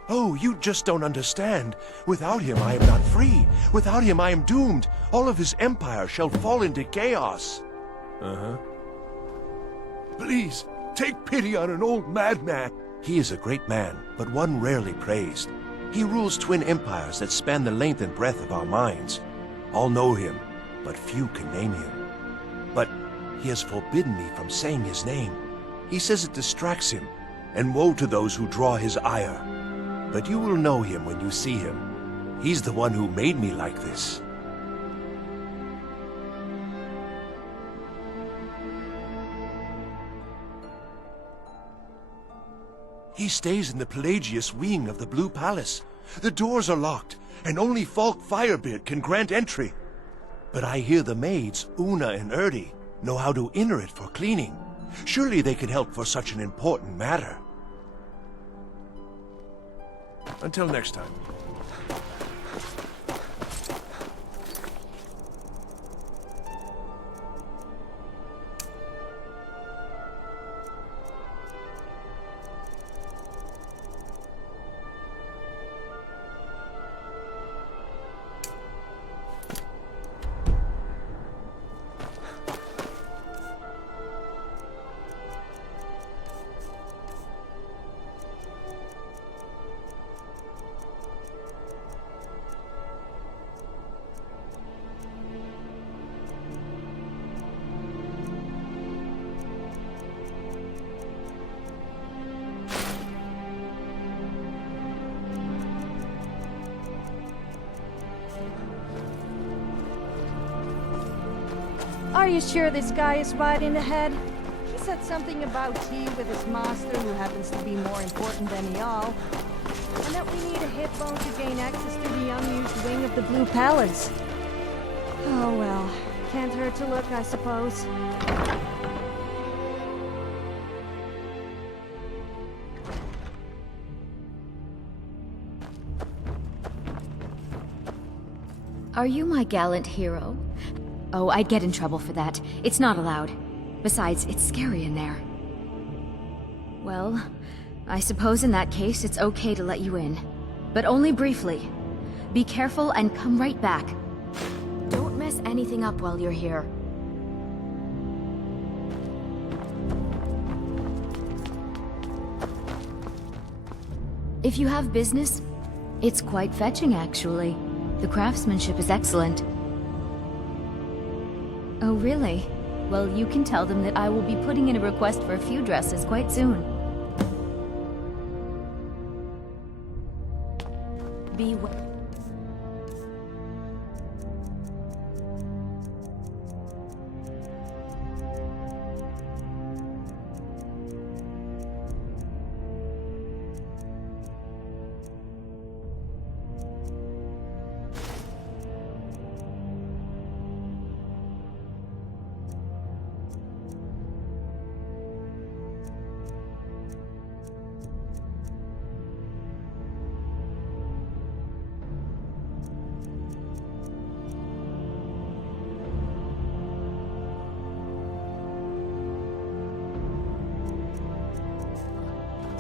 Oh, you just don't understand. Without him, I am not free. Without him, I am doomed. All of his empire shall fall into chaos. Uh-huh. Please, take pity on an old madman. He is a great man, but one rarely praised. He rules twin empires that span the length and breadth of our minds. All know him, but few can name him. But he has forbidden me from saying his name. He says it distracts him, and woe to those who draw his ire. But you will know him when you see him. He's the one who made me like this. He stays in the Pelagius wing of the Blue Palace. The doors are locked, and only Falk Firebeard can grant entry. But I hear the maids, Una and Erdi, know how to enter it for cleaning. Surely they can help for such an important matter. Until next time. Are you sure this guy is right in the head? He said something about tea with his master, who happens to be more important than y'all. And that we need a hip bone to gain access to the unused wing of the Blue Palace. Oh well, can't hurt to look, I suppose. Are you my gallant hero? Oh, I'd get in trouble for that. It's not allowed. Besides, it's scary in there. Well, I suppose in that case it's okay to let you in. But only briefly. Be careful and come right back. Don't mess anything up while you're here. If you have business, it's quite fetching actually. The craftsmanship is excellent. Oh, really? Well, you can tell them that I will be putting in a request for a few dresses quite soon. Be well.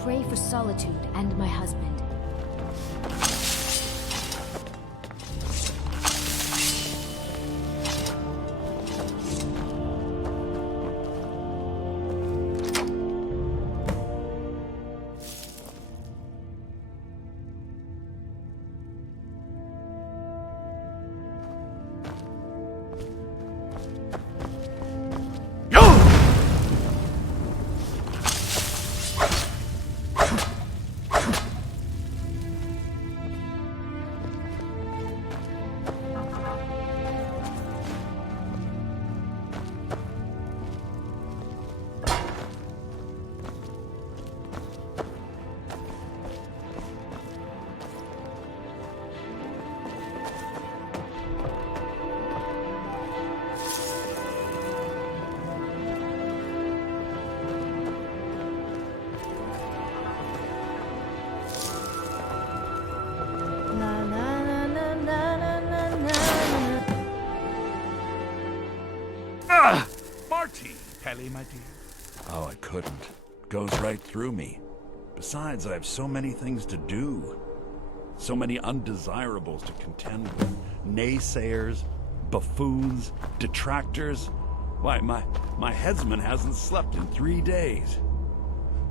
Pray for solitude and my husband. Marty, Pelly, my dear. Oh, I couldn't. Goes right through me. Besides, I have so many things to do. So many undesirables to contend with. Naysayers, buffoons, detractors. Why, my headsman hasn't slept in 3 days.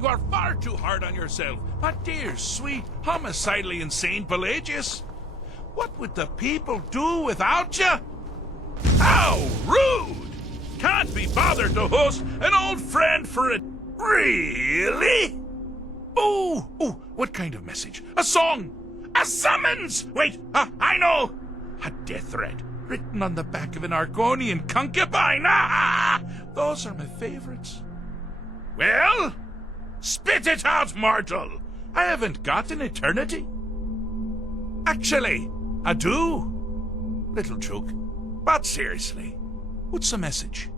You are far too hard on yourself, my dear, sweet, homicidally insane Pelagius. What would the people do without you? How rude! Can't be bothered to host an old friend for a... Really? Oh, what kind of message? A song? A summons? Wait, I know! A death threat written on the back of an Argonian concubine. Those are my favorites. Well, spit it out, mortal. I haven't got an eternity. Actually, I do. Little joke. But seriously, what's the message?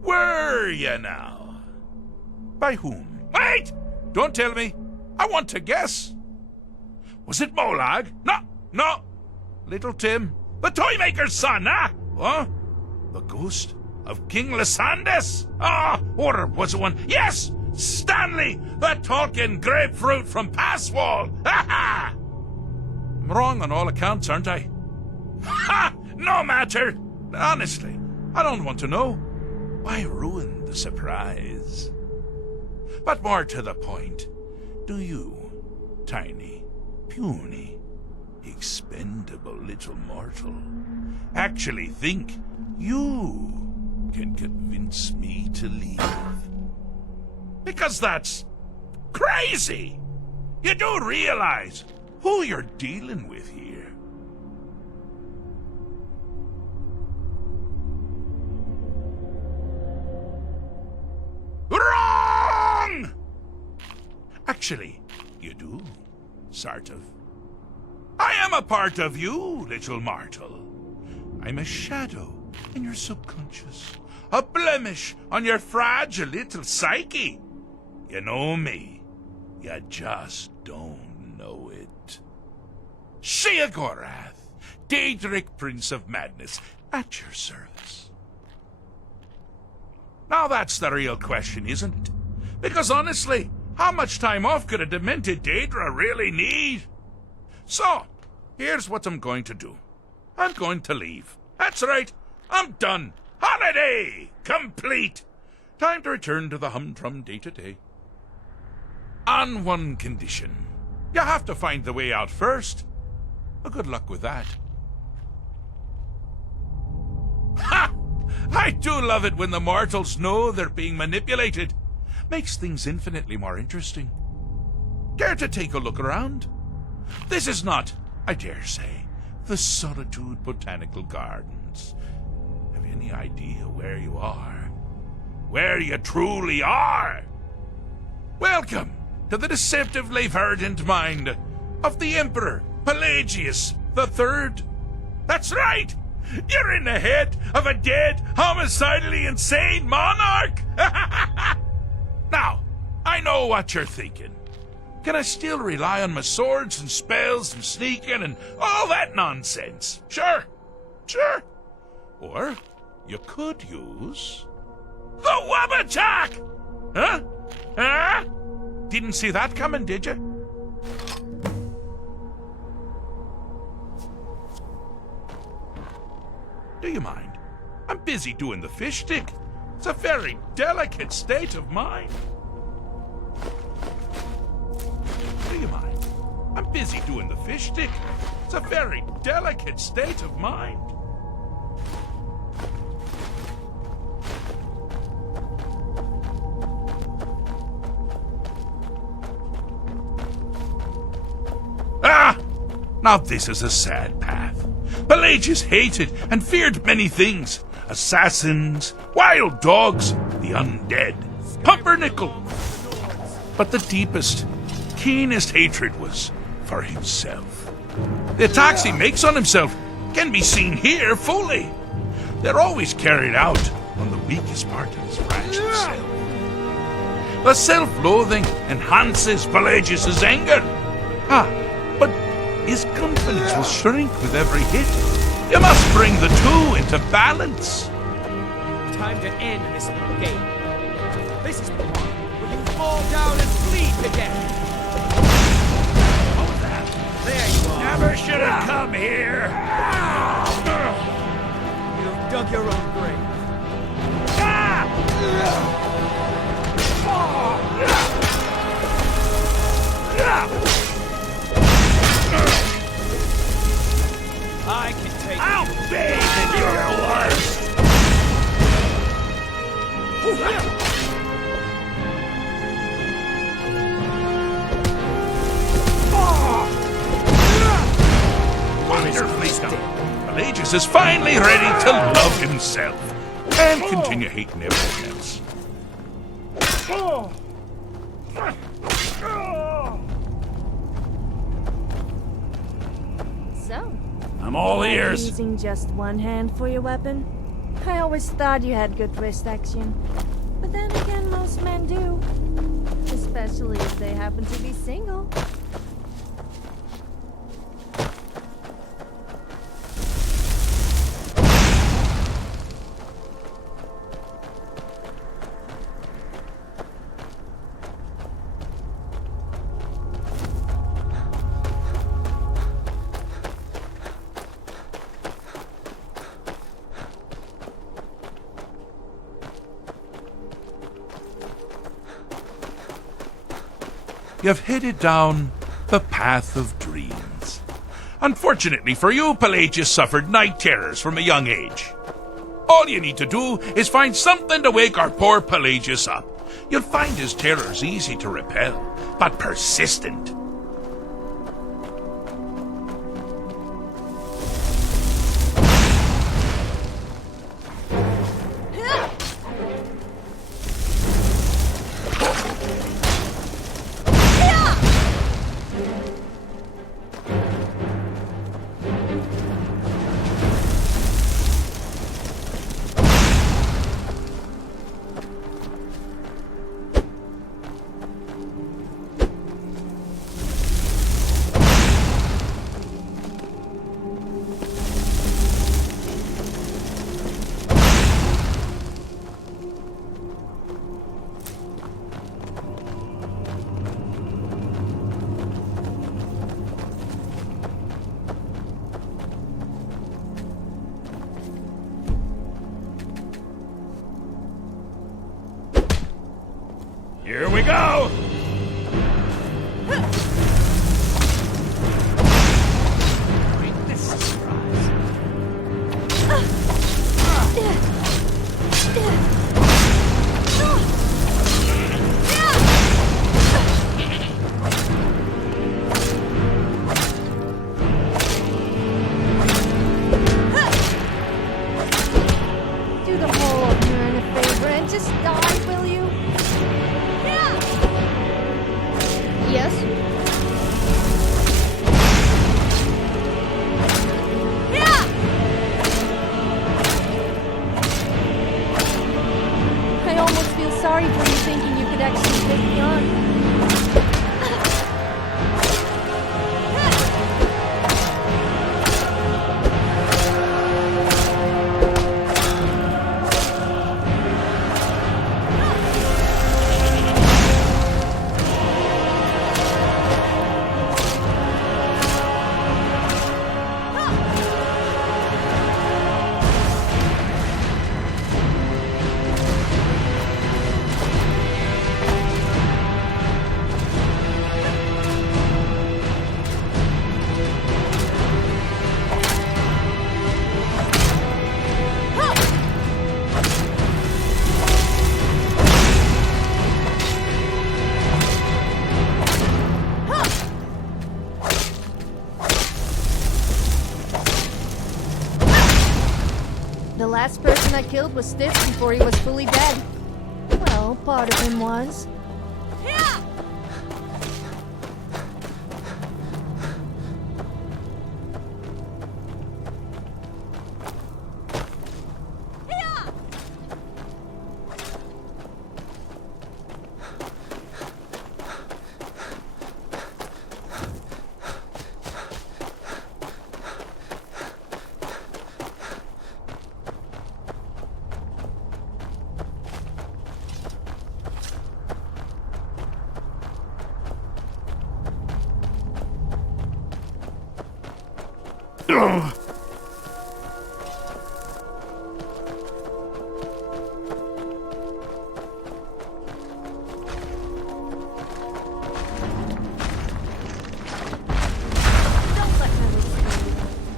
Were you now? By whom? Wait! Don't tell me. I want to guess. Was it Molag? No. Little Tim, the Toymaker's son, Huh? The ghost of King Lysandes? Or was it one? Yes! Stanley, the talking grapefruit from Passwall! Ha! I'm wrong on all accounts, aren't I? Ha! No matter! Honestly, I don't want to know. Why ruin the surprise? But more to the point, do you, tiny, puny, expendable little mortal, actually think you can convince me to leave? Because that's crazy! You do realize who you're dealing with here. Wrong! Actually, you do, sort of. a part of you, little mortal. I'm a shadow in your subconscious, a blemish on your fragile little psyche. You know me, you just don't know it. Sheogorath, Daedric Prince of Madness, at your service. Now that's the real question, isn't it? Because honestly, how much time off could a demented Daedra really need? So, here's what I'm going to do. I'm going to leave. That's right, I'm done. Holiday complete. Time to return to the humdrum day-to-day. On one condition. You have to find the way out first. Well, good luck with that. Ha! I do love it when the mortals know they're being manipulated. Makes things infinitely more interesting. Care to take a look around? This is not, I dare say, the Solitude Botanical Gardens. Have you any idea where you are? Where you truly are? Welcome to the deceptively verdant mind of the Emperor Pelagius III. That's right! You're in the head of a dead, homicidally insane monarch! Now, I know what you're thinking. Can I still rely on my swords and spells and sneaking and all that nonsense? Sure. Or you could use the Wabbatak! Huh? Didn't see that coming, did you? Do you mind? I'm busy doing the fish stick. It's a very delicate state of mind. Do you mind? I'm busy doing the fish stick. It's a very delicate state of mind. Ah! Now this is a sad path. Pelagius hated and feared many things. Assassins, wild dogs, the undead, pumpernickel. But the deepest, keenest hatred was for himself. The attacks he makes on himself can be seen here fully. They're always carried out on the weakest part of his fragile self. The self-loathing enhances Pelagius's anger. But his confidence will shrink with every hit. You must bring the two into balance. Time to end this little game. This is the one where you fall down and bleed to death. Hold that. There you are. Never should have come here. You've dug your own grave. I can take I'll bathe in your blood! Wonderfully done. Pelagius is finally ready to love himself and continue hating everyone else. So, I'm all you like ears. using just one hand for your weapon? I always thought you had good wrist action. But then again, most men do. Especially if they happen to be single. You've headed down the path of dreams. Unfortunately for you, Pelagius suffered night terrors from a young age. All you need to do is find something to wake our poor Pelagius up. You'll find his terrors easy to repel, but persistent. Here we go! Do the whole of Nern a favor and just die, will you? Yes? I almost feel sorry for you thinking you could actually take me on. The last person I killed was stiff before he was fully dead. Well, part of him was.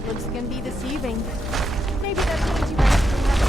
Looks can be deceiving. Maybe that means you actually have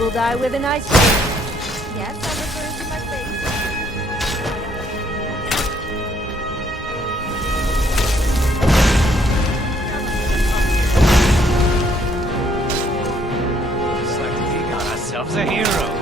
will die with an ice cream. Yes, I'm referring to my face. Looks like we got ourselves a hero.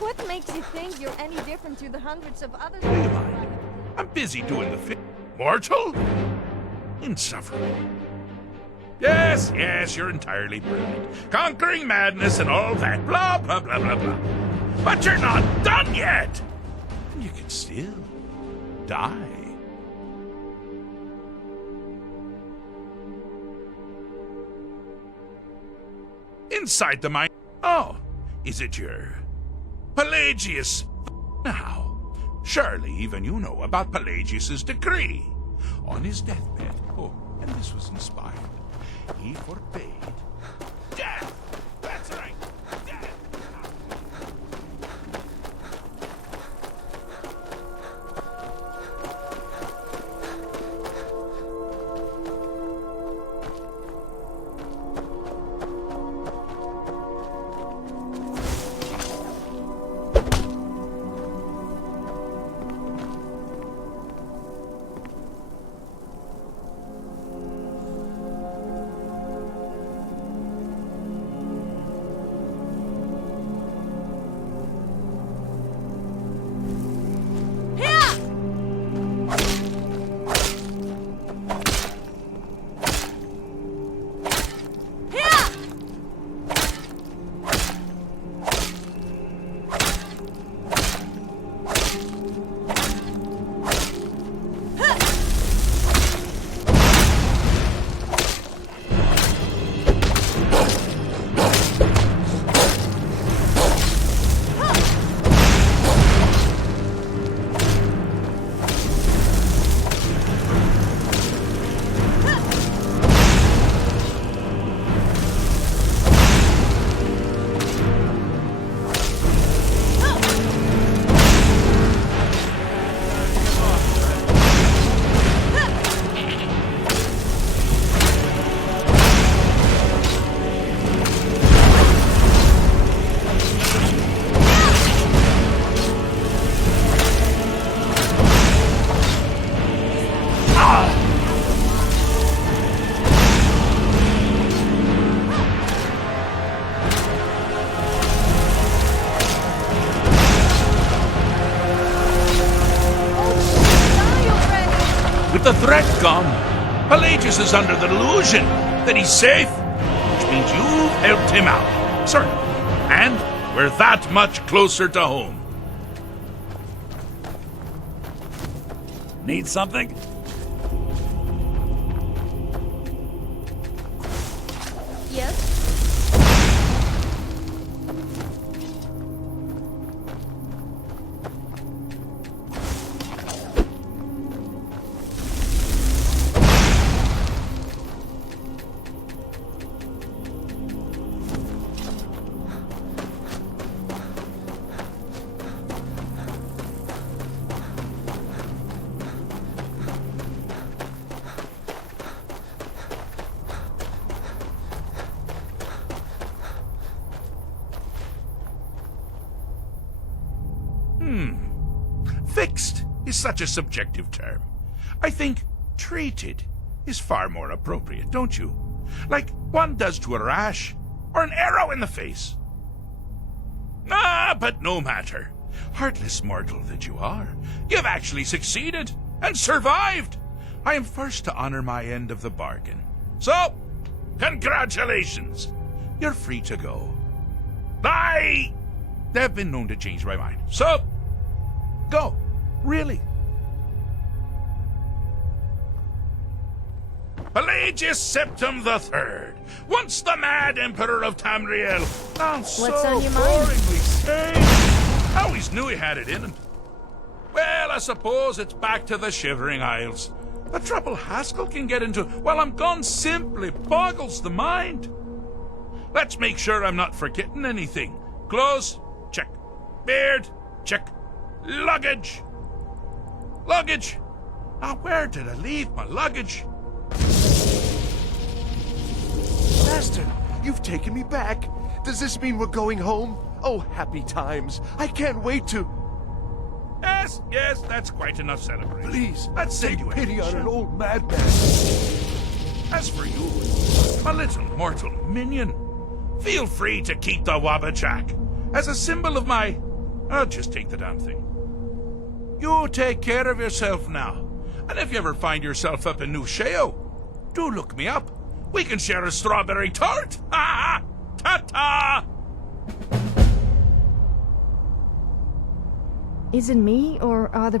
What makes you think you're any different to the hundreds of others? I'm busy doing the thing. Mortal? Insufferable. Yes, yes, you're entirely brilliant. Conquering madness and all that. Blah, blah, blah, blah, blah. But you're not done yet! And you can still die. Inside the mind. Oh, is it your Pelagius? Now, surely even you know about Pelagius's decree. On his deathbed, oh, and this was inspired, he forbade death. That's right, death. The threat gone. Pelagius is under the delusion that he's safe, which means you helped him out. Sir, and we're that much closer to home. Need something? Yes? Fixed is such a subjective term. I think treated is far more appropriate, don't you? Like one does to a rash, or an arrow in the face. But no matter. Heartless mortal that you are, you've actually succeeded and survived. I am first to honor my end of the bargain. So, congratulations. You're free to go. They've been known to change my mind. So, go. Really. Pelagius Septim III, once the mad Emperor of Tamriel, now so on your mind? boringly sane. I always knew he had it in him. Well, I suppose it's back to the Shivering Isles. The trouble Haskell can get into while I'm gone simply boggles the mind. Let's make sure I'm not forgetting anything. Clothes, check. Beard, check. Luggage. Luggage. Now, where did I leave my luggage? Master, you've taken me back. Does this mean we're going home? Oh, happy times. I can't wait to... Yes, that's quite enough celebration. Please, let's send take you pity on shall an we? old madman. As for you, a little mortal minion, feel free to keep the Wabbajack as a symbol of my... I'll just take the damn thing. You take care of yourself now. And if you ever find yourself up in New Sheo, do look me up. We can share a strawberry tart. Ha ha! Ta-ta! Is it me, or are the...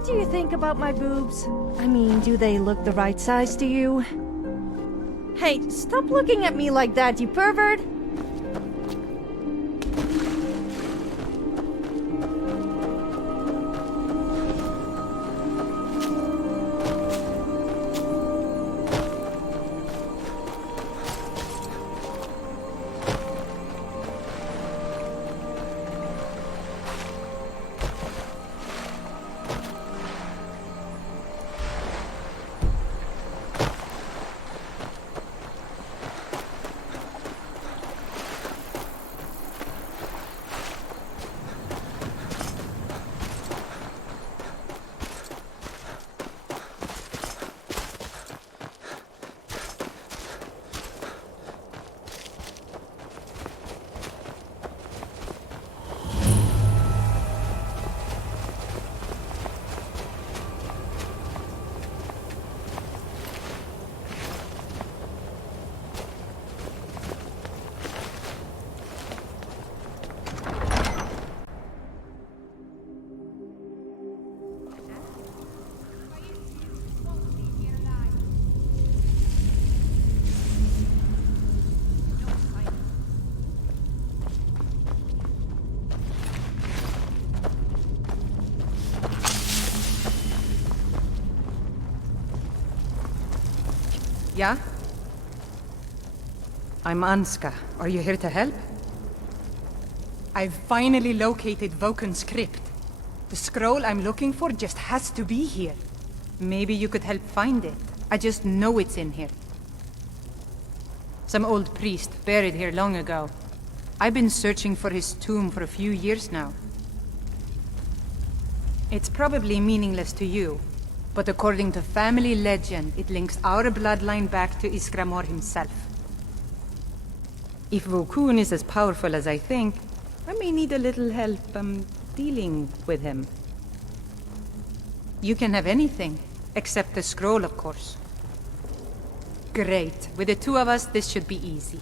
What do you think about my boobs? I mean, do they look the right size to you? Hey, stop looking at me like that, you pervert! Yeah? I'm Anska. Are you here to help? I've finally located Voken's crypt. The scroll I'm looking for just has to be here. Maybe you could help find it. I just know it's in here. Some old priest buried here long ago. I've been searching for his tomb for a few years now. It's probably meaningless to you, but according to family legend, it links our bloodline back to Iskramor himself. If Vokun is as powerful as I think, I may need a little help, dealing with him. You can have anything, except the scroll, of course. Great. With the two of us, this should be easy.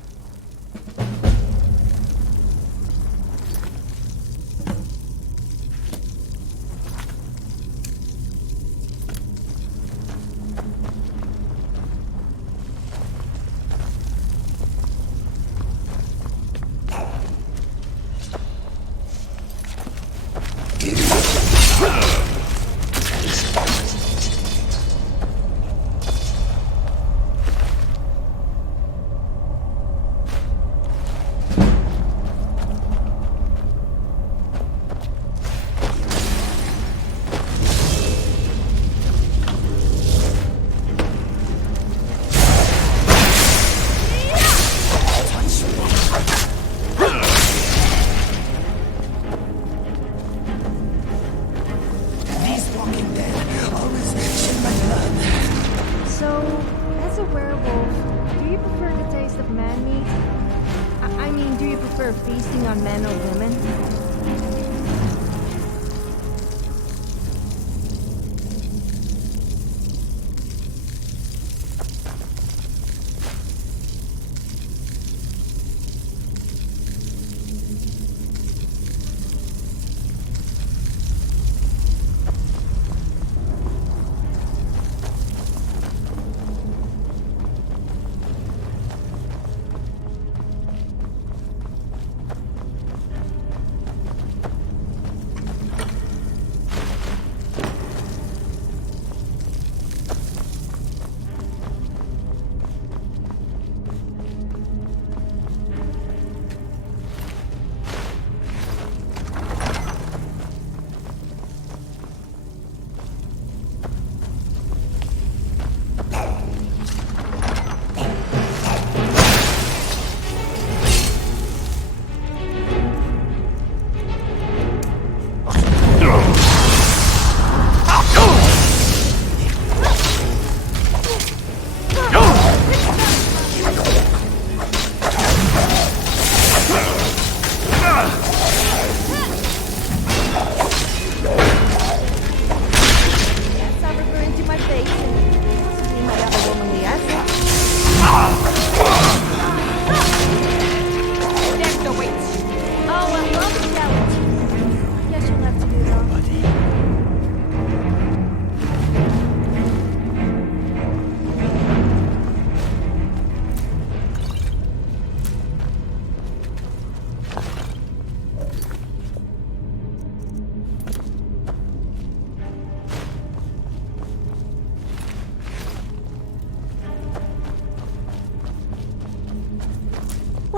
Feasting on men or women?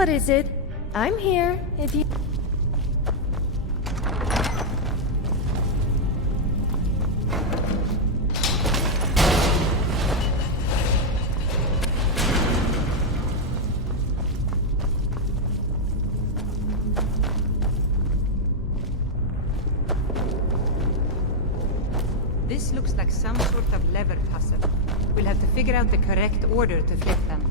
What is it? I'm here, if you... This looks like some sort of lever puzzle. We'll have to figure out the correct order to flip them.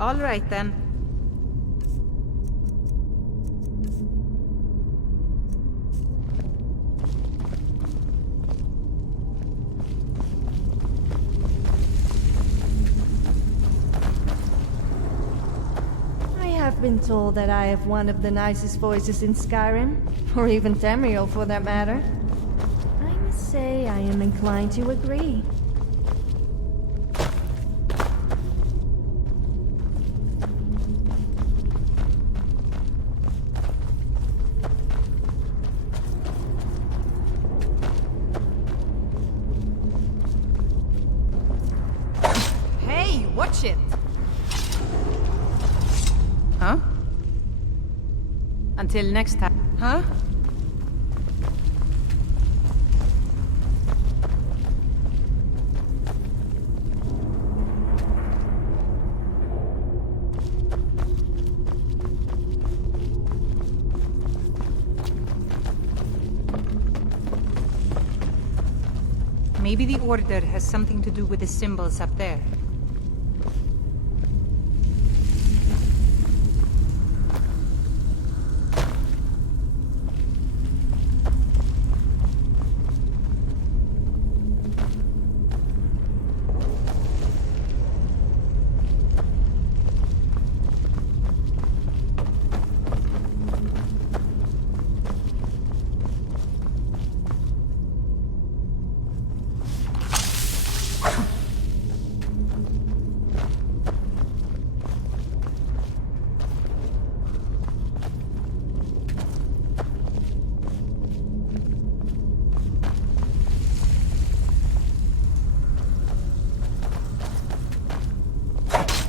All right, then. I have been told that I have one of the nicest voices in Skyrim, or even Tamriel for that matter. I must say I am inclined to agree. Watch it! Huh? Until next time. Huh? Maybe the Order has something to do with the symbols up there.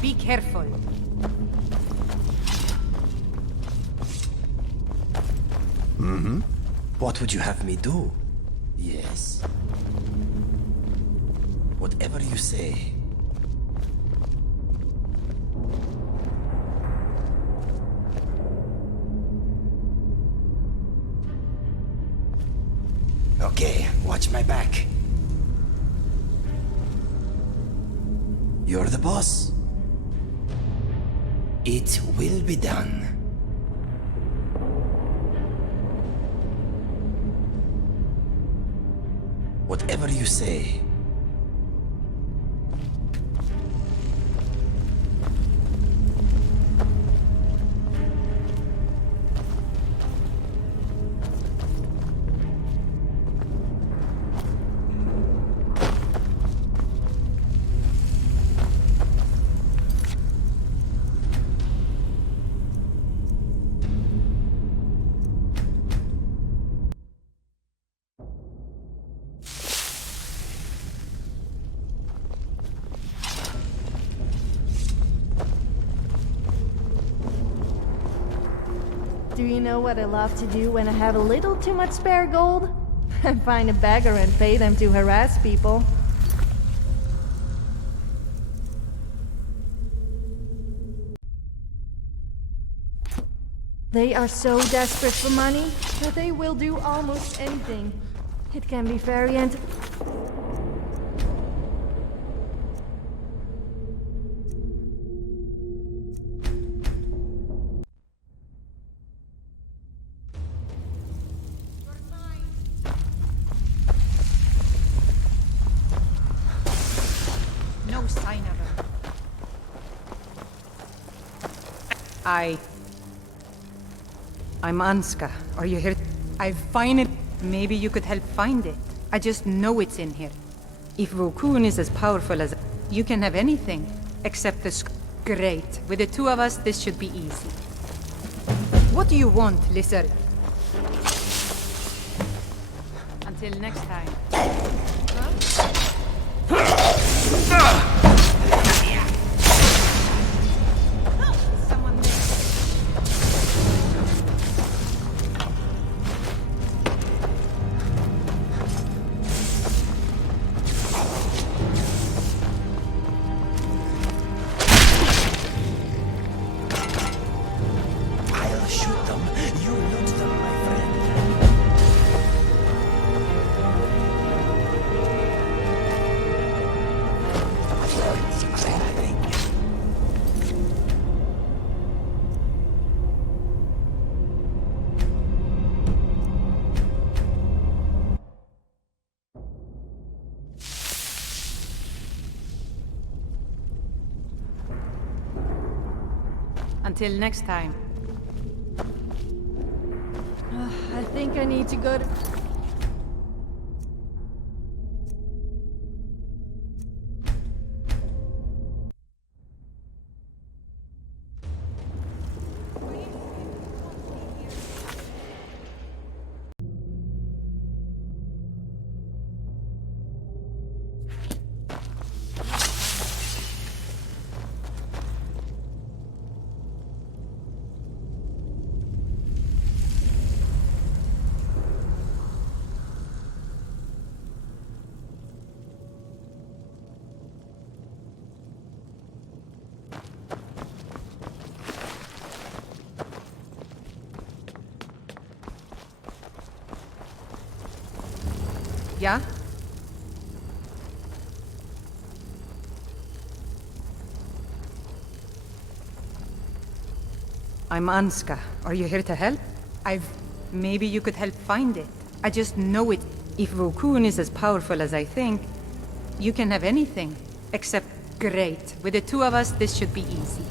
Be careful. Mm-hmm. What would you have me do? Yes. Whatever you say. Okay, watch my back. You're the boss. It will be done. Whatever you say. Do you know what I love to do when I have a little too much spare gold? I find a beggar and pay them to harass people. They are so desperate for money that they will do almost anything. It can be very No sign of her. I'm Anska. Are you here? I've finally... Maybe you could help find it. I just know it's in here. If Rokun is as powerful as... You can have anything, except the Great. With the two of us, this should be easy. What do you want, Lizard? Until next time. I'll shoot them. You loot them, my friend. Until next time. I think I need to go to... Yeah? I'm Anska. Are you here to help? Maybe you could help find it. I just know it. If Rokun is as powerful as I think, you can have anything. Except great. With the two of us, this should be easy.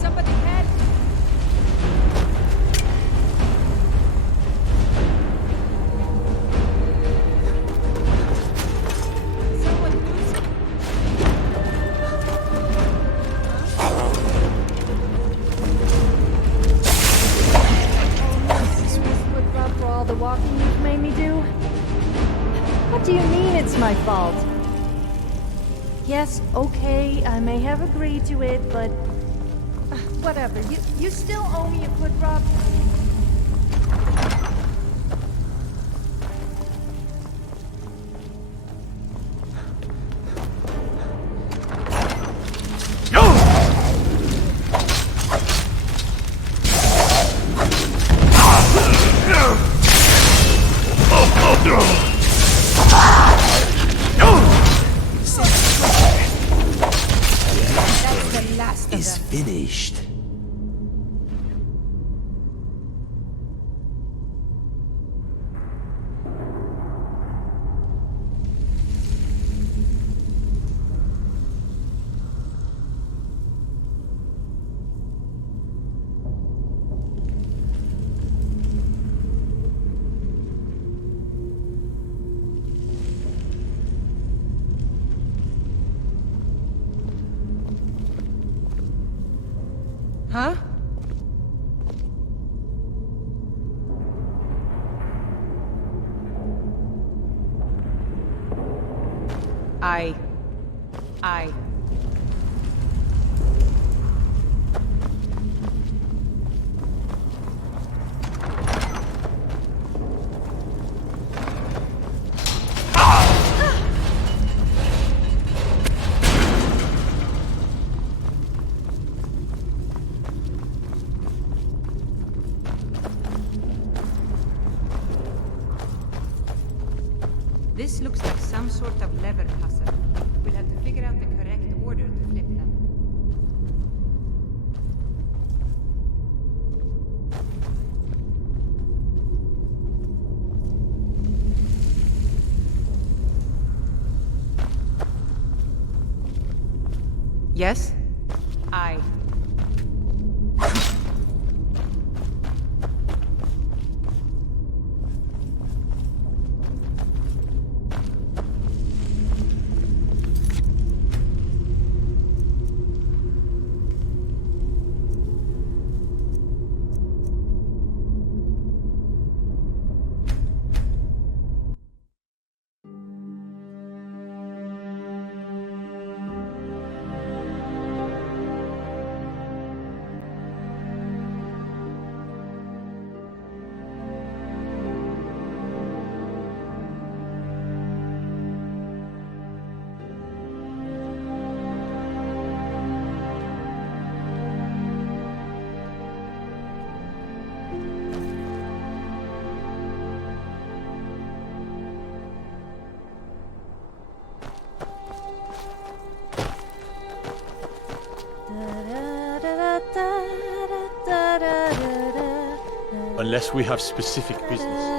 Somebody help! Someone lose... Would rub for all the walking you've made me do? What do you mean it's my fault? Yes, okay, I may have agreed to it, but... whatever, you still owe me a foot rub. Is finished. Huh? I... This looks like some sort of lever puzzle. We'll have to figure out the correct order to flip them. Yes? Aye. Unless we have specific business.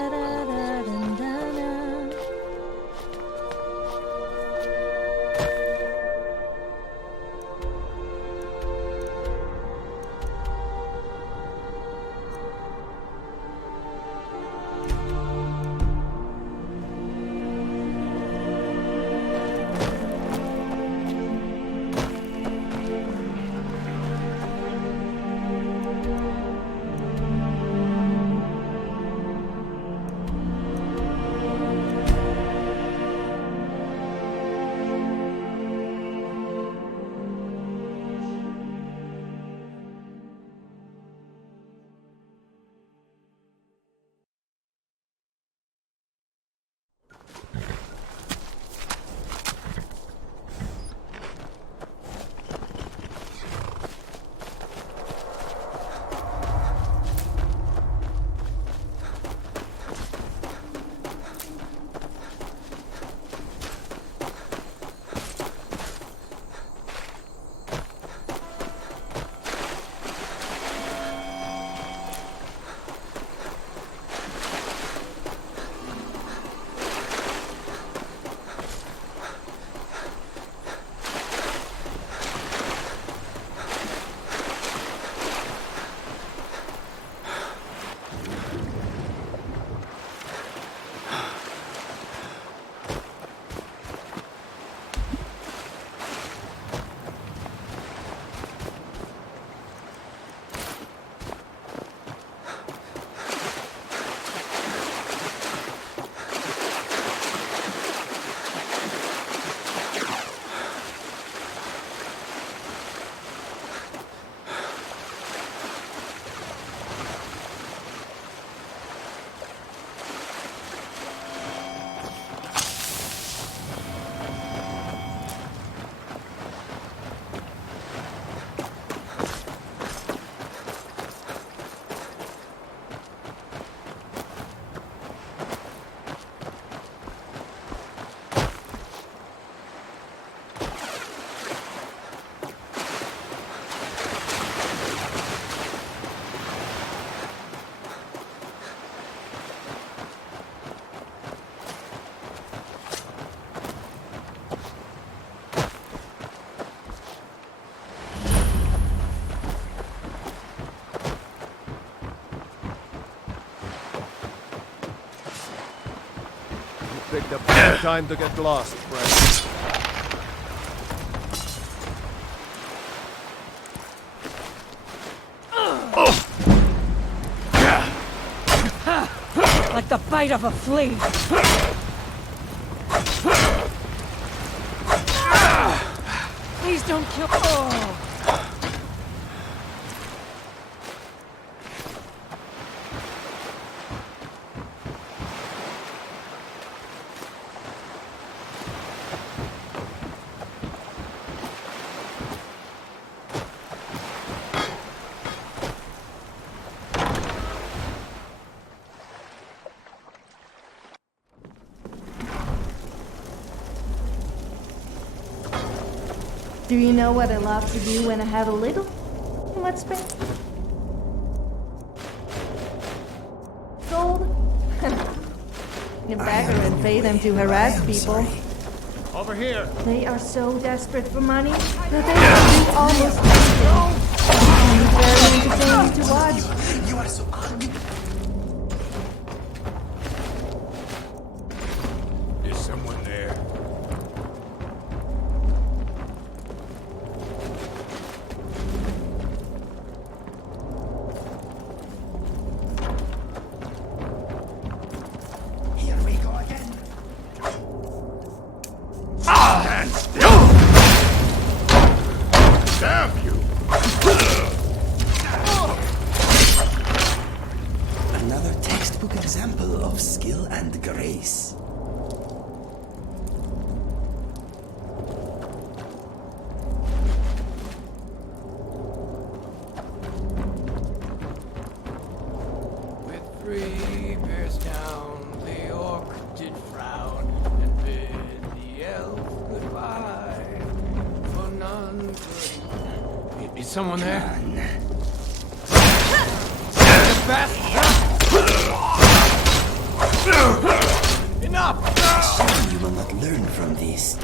Picked up bad time to get lost, friend. Like the bite of a flea. Please don't kill. Oh. Do you know what I love to do when I have a little too much space? Gold? A beggar and pay them to harass people. Over here. They are so desperate for money that they will do almost anything. It's very entertaining to watch. You are so ugly. Is someone there? Here we go again. Stand still! Damn you! Another textbook example of skill and grace. With 3 bears down, the orc did frown and bid the elf goodbye. For none could. Is someone there? Surely you will not learn from this.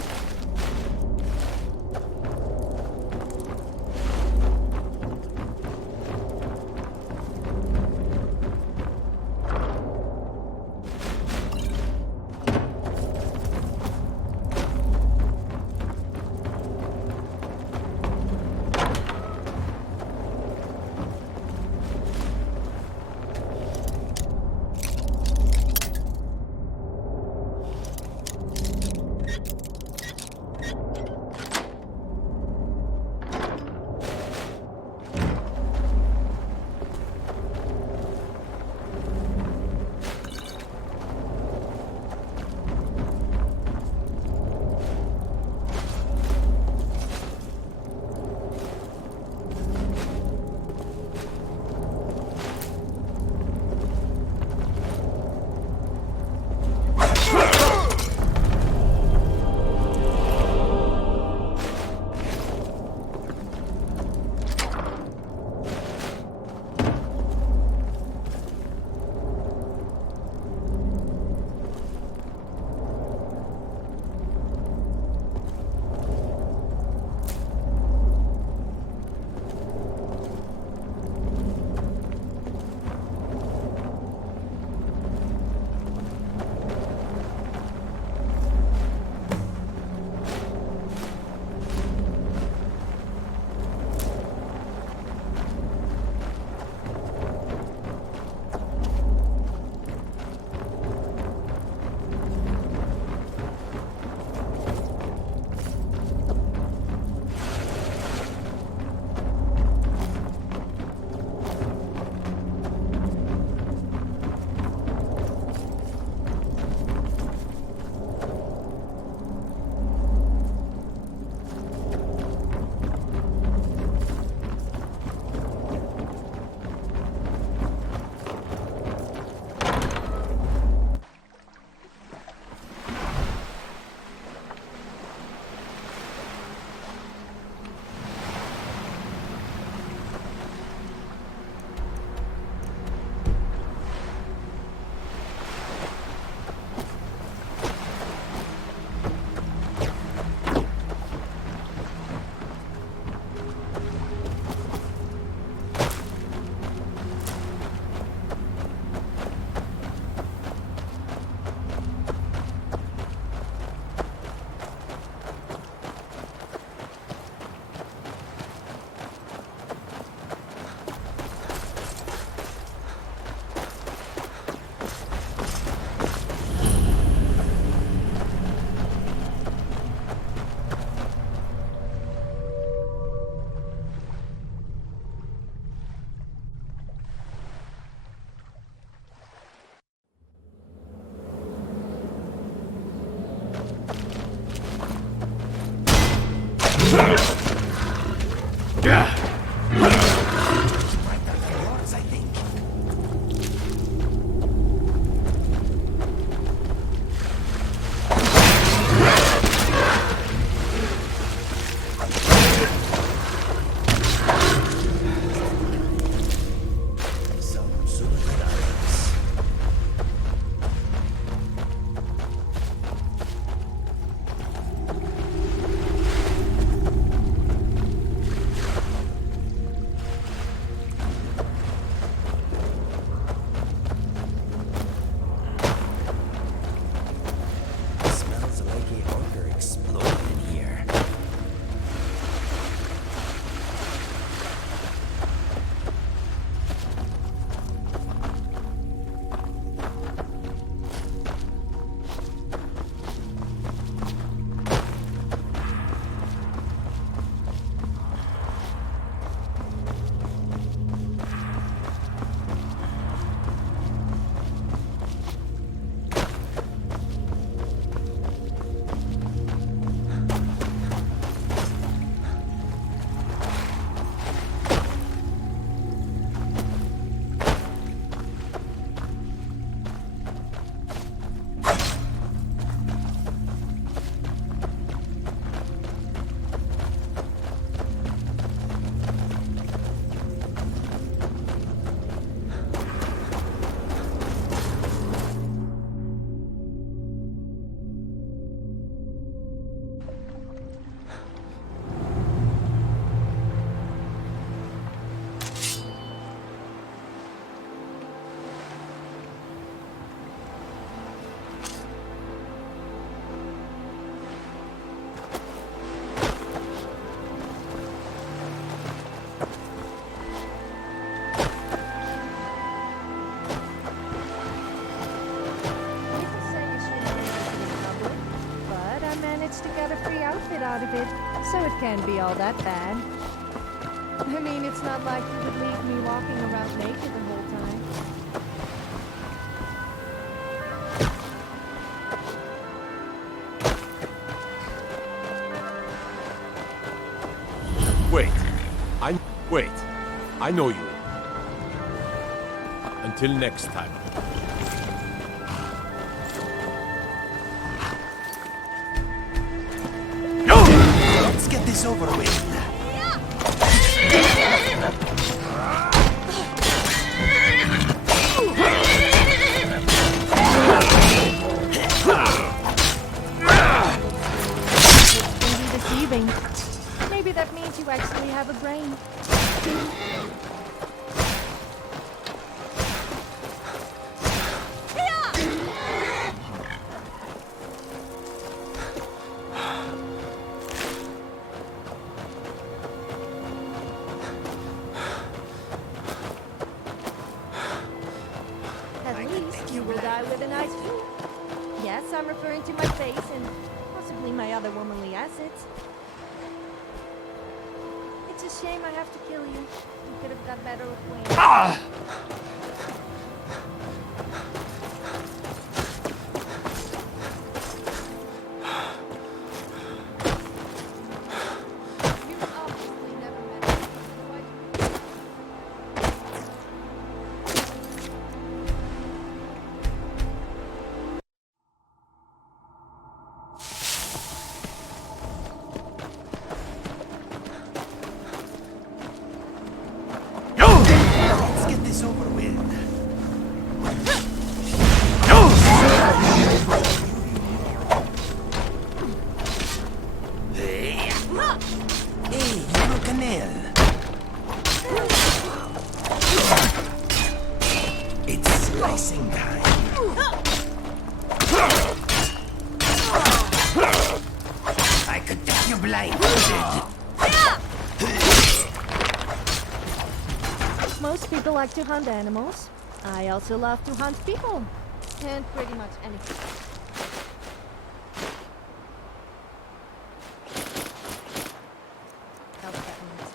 managed to get a free outfit out of it, so it can't be all that bad. I mean, it's not like you would leave me walking around naked the whole time. Wait. I know you. Until next time. Let's get this over with. Deceiving. Maybe that means you actually have a brain. At least you will die with a nice view. Yes, I'm referring to my face and possibly my other womanly assets. It's a shame I have to kill you. You could have got better acquainted. Let's get this over with. Hey, little canal. It's slicing time. I could take you blindfolded. Most people like to hunt animals. I also love to hunt people. And pretty much anything. How's that one?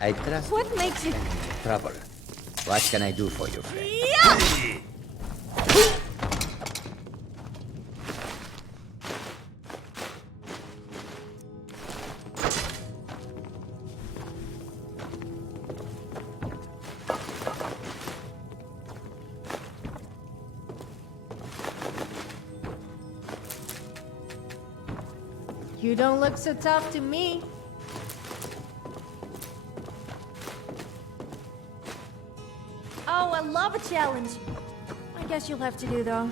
I trust What makes you... trouble. What can I do for you, friend? You don't look so tough to me. Oh, I love a challenge. I guess you'll have to do, though.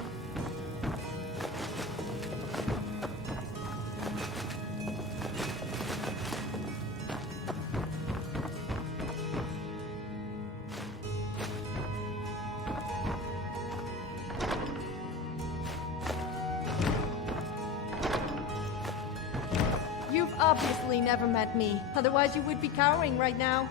You've obviously never met me. Otherwise, you would be cowering right now.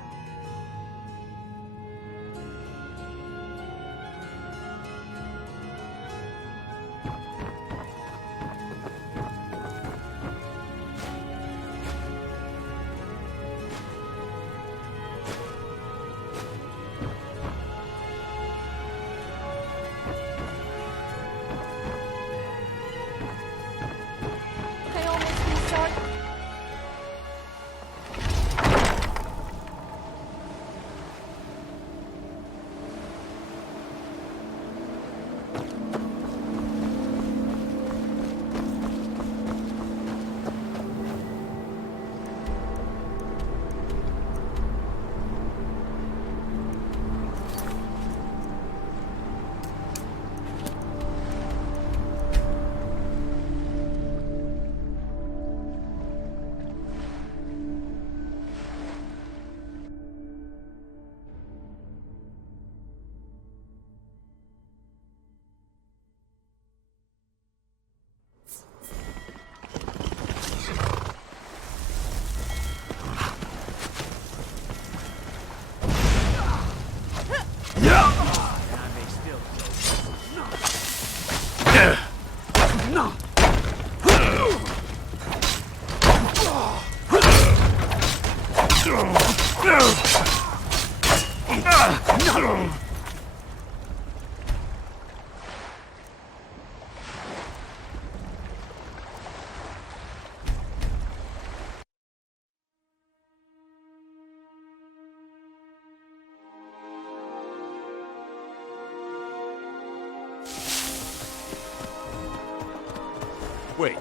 Wait,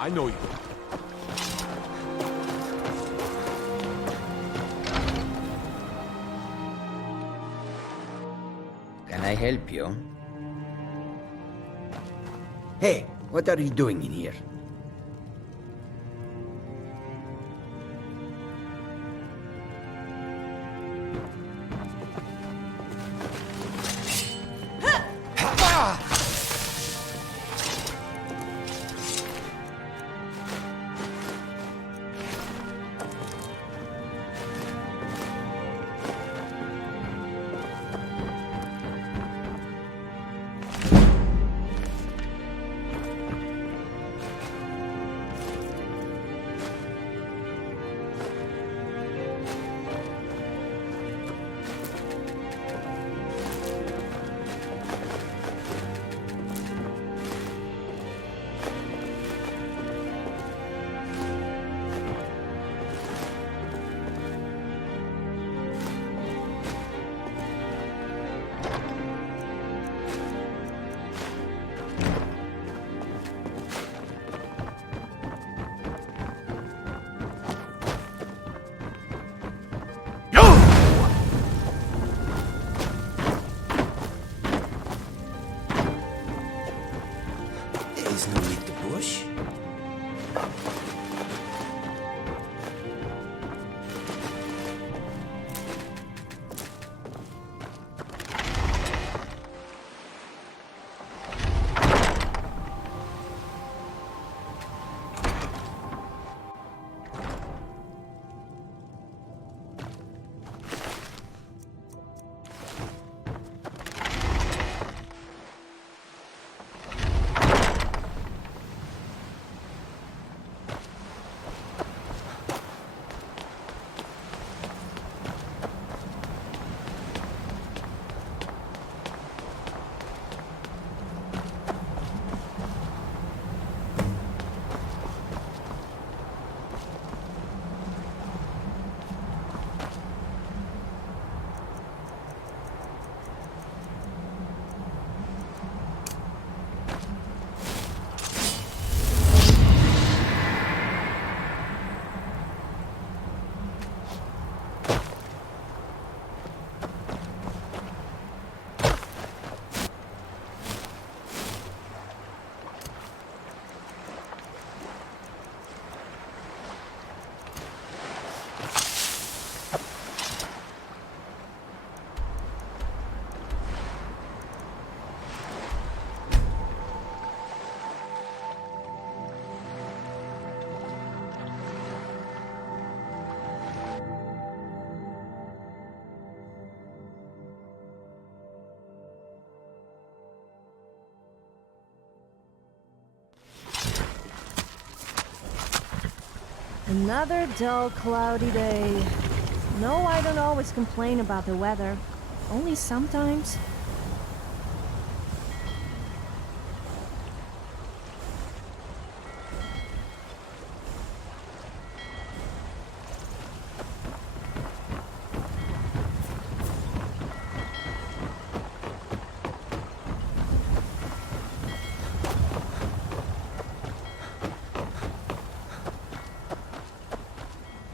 I know you. Can I help you? Hey, what are you doing in here? There's no need to push. Another dull, cloudy day. No, I don't always complain about the weather. Only sometimes.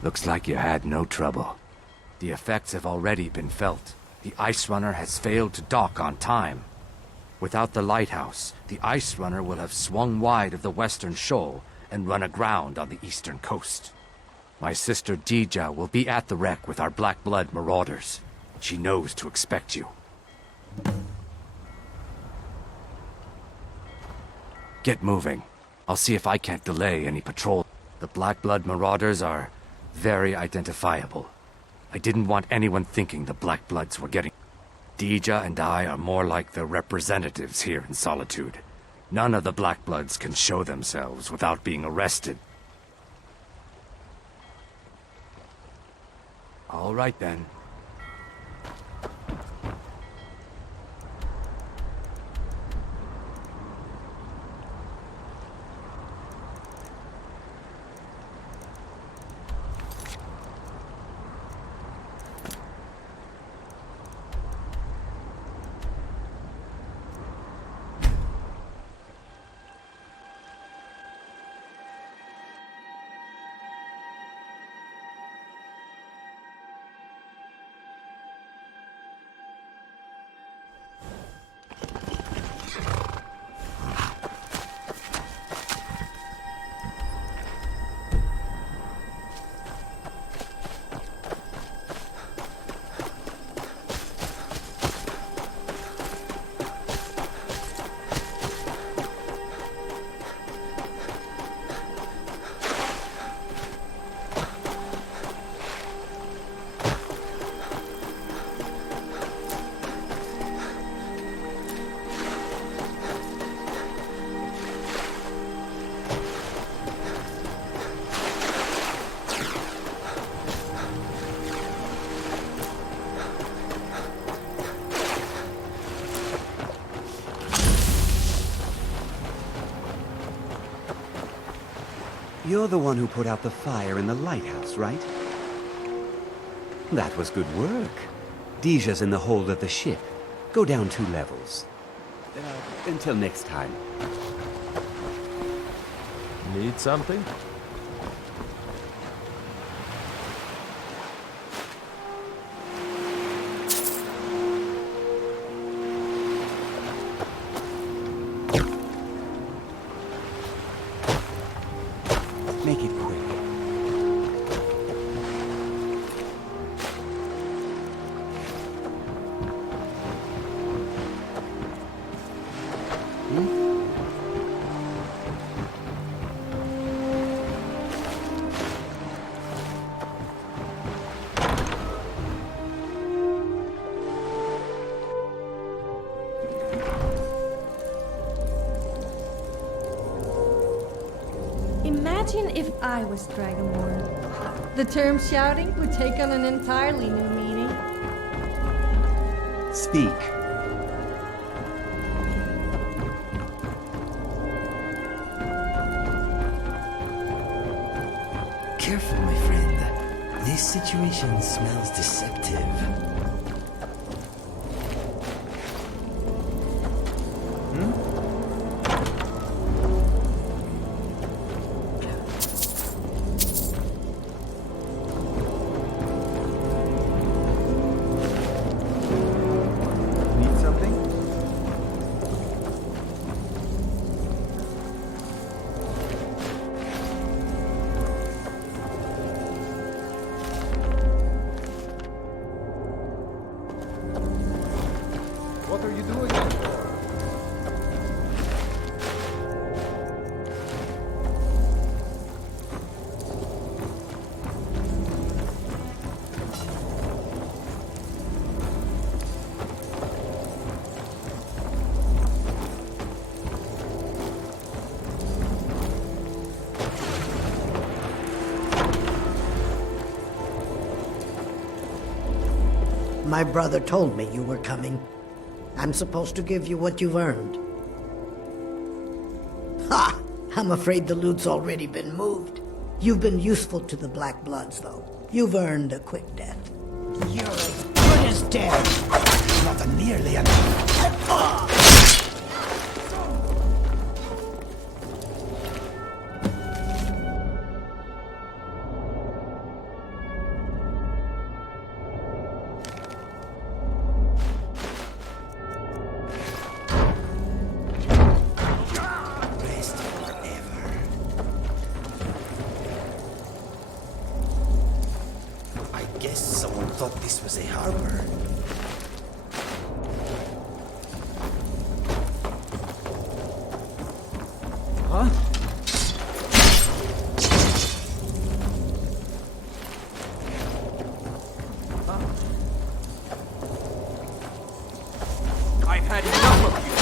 Looks like you had no trouble. The effects have already been felt. The Ice Runner has failed to dock on time. Without the lighthouse, the Ice Runner will have swung wide of the western shoal and run aground on the eastern coast. My sister Dija will be at the wreck with our Black Blood marauders. She knows to expect you. Get moving. I'll see if I can't delay any patrol. The Black Blood marauders are very identifiable. I didn't want anyone thinking the Black Bloods were getting... Dija and I are more like the representatives here in Solitude. None of the Black Bloods can show themselves without being arrested. All right then. You're the one who put out the fire in the lighthouse, right? That was good work. Dija's in the hold of the ship. Go down 2 levels. Until next time. Need something? Make it quick. Imagine if I was Dragonborn. The term shouting would take on an entirely new meaning. Speak. Careful, my friend. This situation smells deceptive. Need something? What are you doing out there? My brother told me you were coming. I'm supposed to give you what you've earned. Ha! I'm afraid the loot's already been moved. You've been useful to the Black Bloods, though. You've earned a quick death. You're as good as dead. Not nearly enough. Rest forever. I guess someone thought this was a harbor. Huh? I've had enough of you!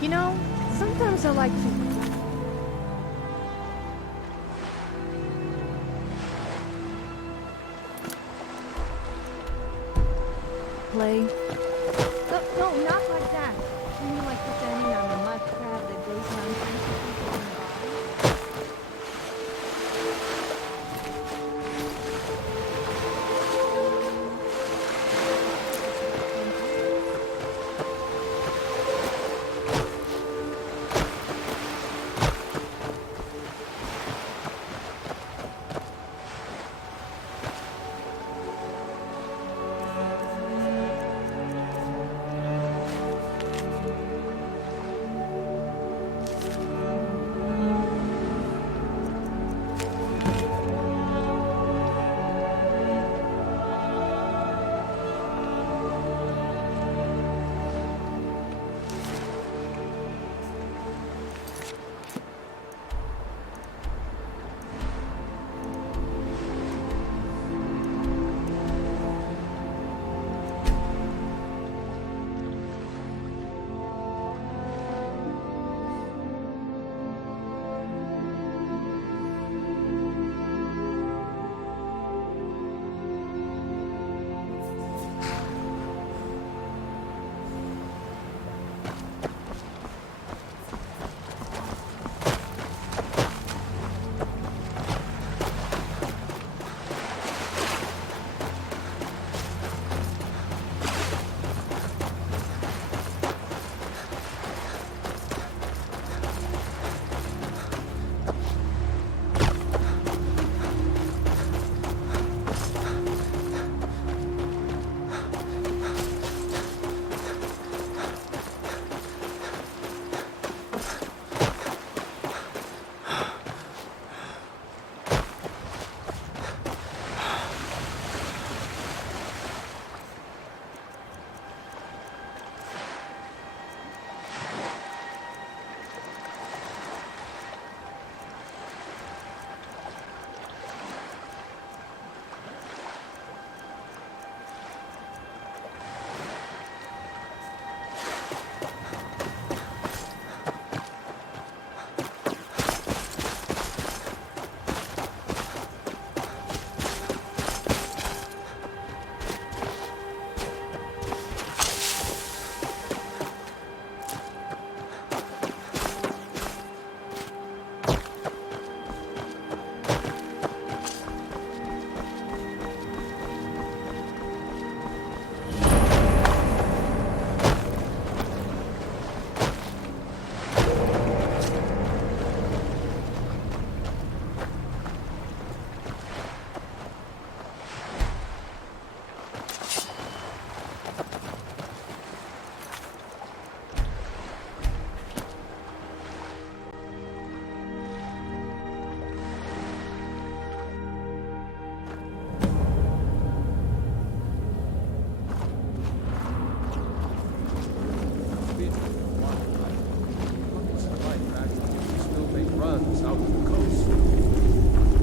You know, sometimes I like to... play. No, not like that. I mean like pretending I'm a mud crab that goes around punching people in the body.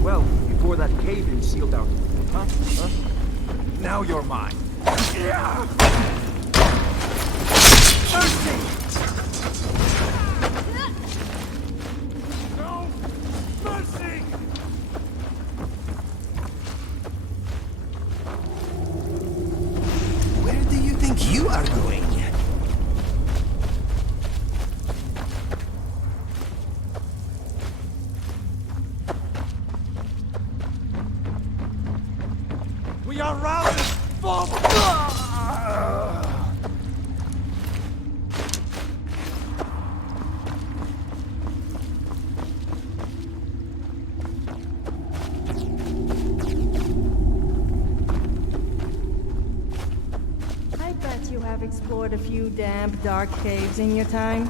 Well, before that cave-in sealed out. Huh? Now you're mine. Mercy! No! Mercy! Where do you think you are going? We are routed! I bet you have explored a few damp, dark caves in your time.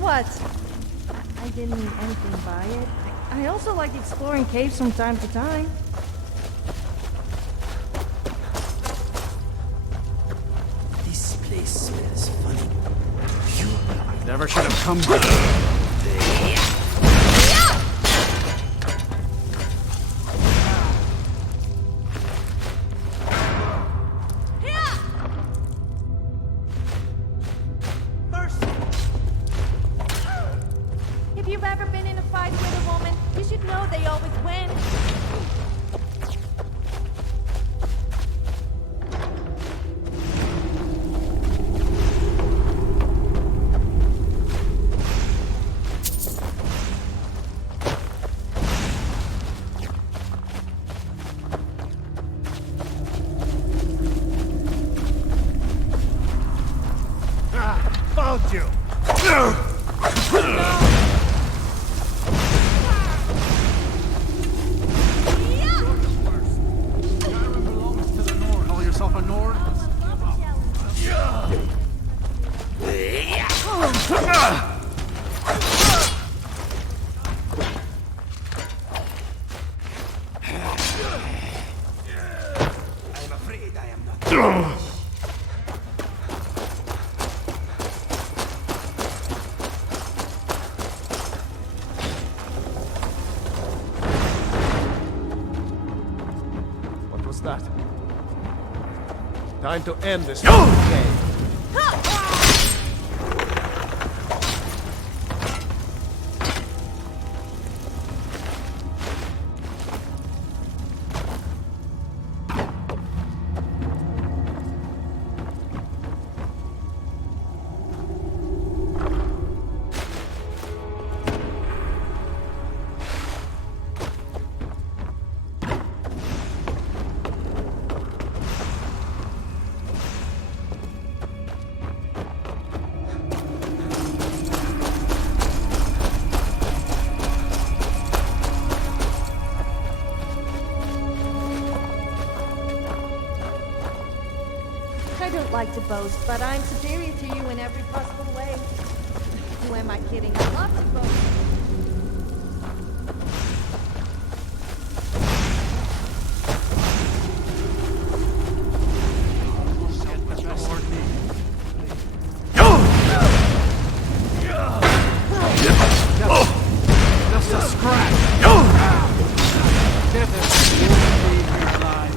What? I didn't mean anything by it. I also like exploring caves from time to time. This place smells funny. I never should have come back. told you! Call yourself a Nord? I'm afraid I am not. What was that? Time to end this game. I don't like to boast, but I'm superior to you in every possible way. Who am I kidding? I love to boast. Just a scratch! Death is the only thing in your life.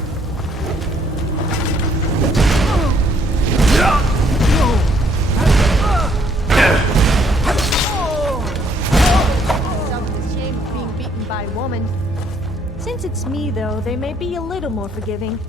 Someone's ashamed of being beaten by a woman. Since it's me, though, they may be a little more forgiving.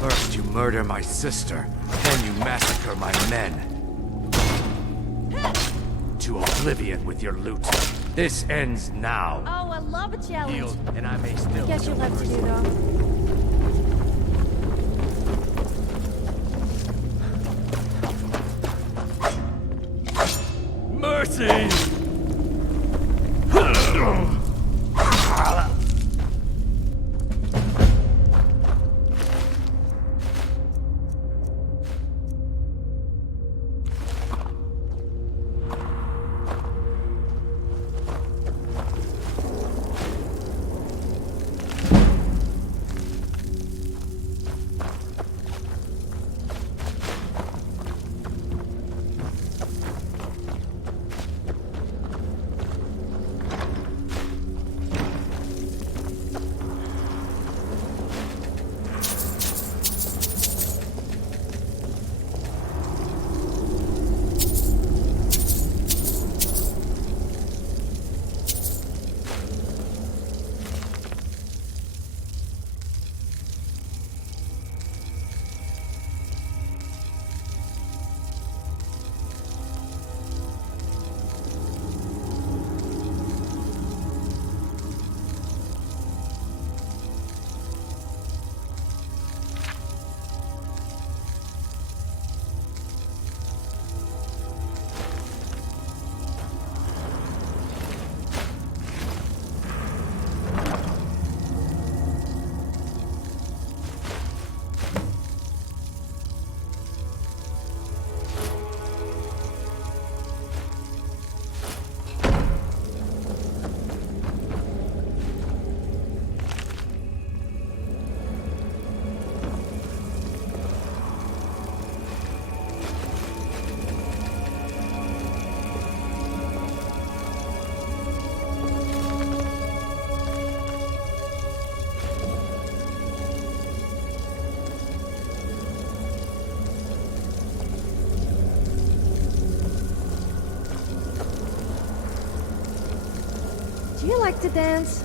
First you murder my sister, then you massacre my men. To oblivion with your loot. This ends now. Oh, I love a challenge. Yield, and I may still Guess you'll have to do though. Mercy! Do you like to dance?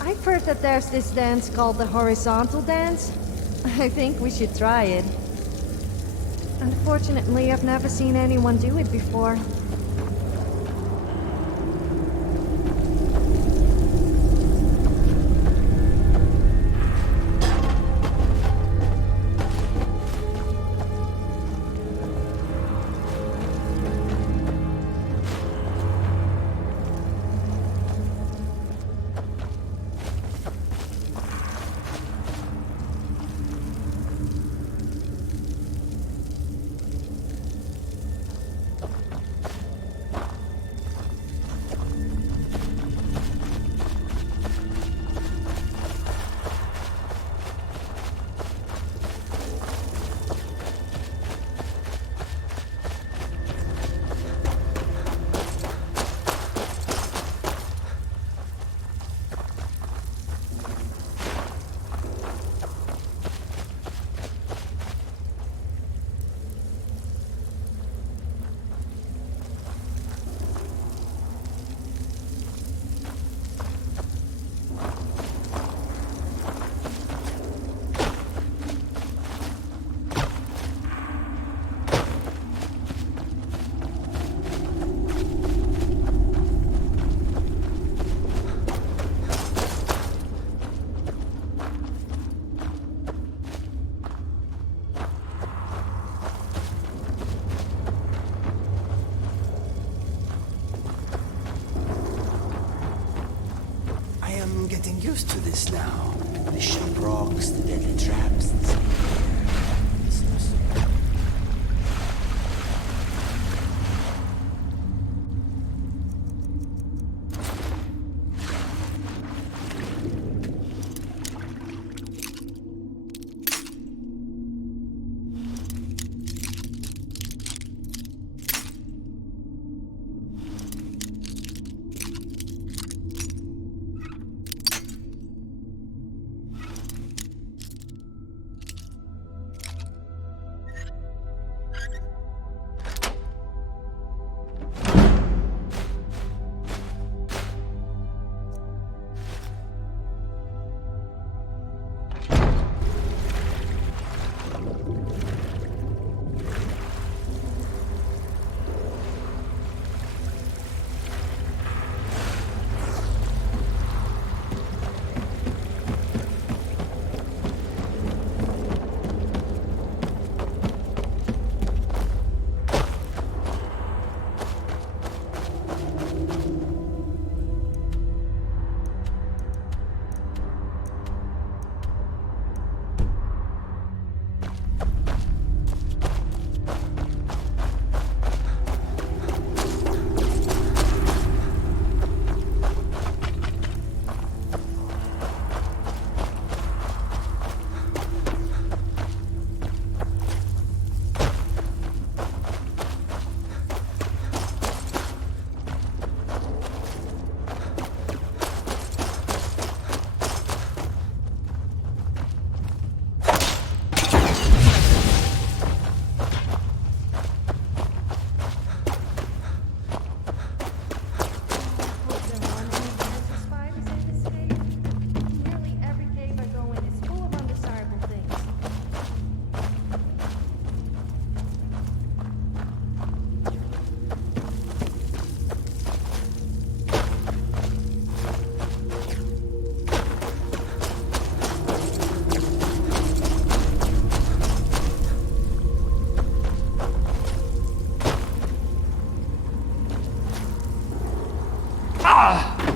I've heard that there's this dance called the horizontal dance. I think we should try it. Unfortunately, I've never seen anyone do it before. I'm getting used to this now. The sharp rocks, the deadly traps, the listeners. Ah!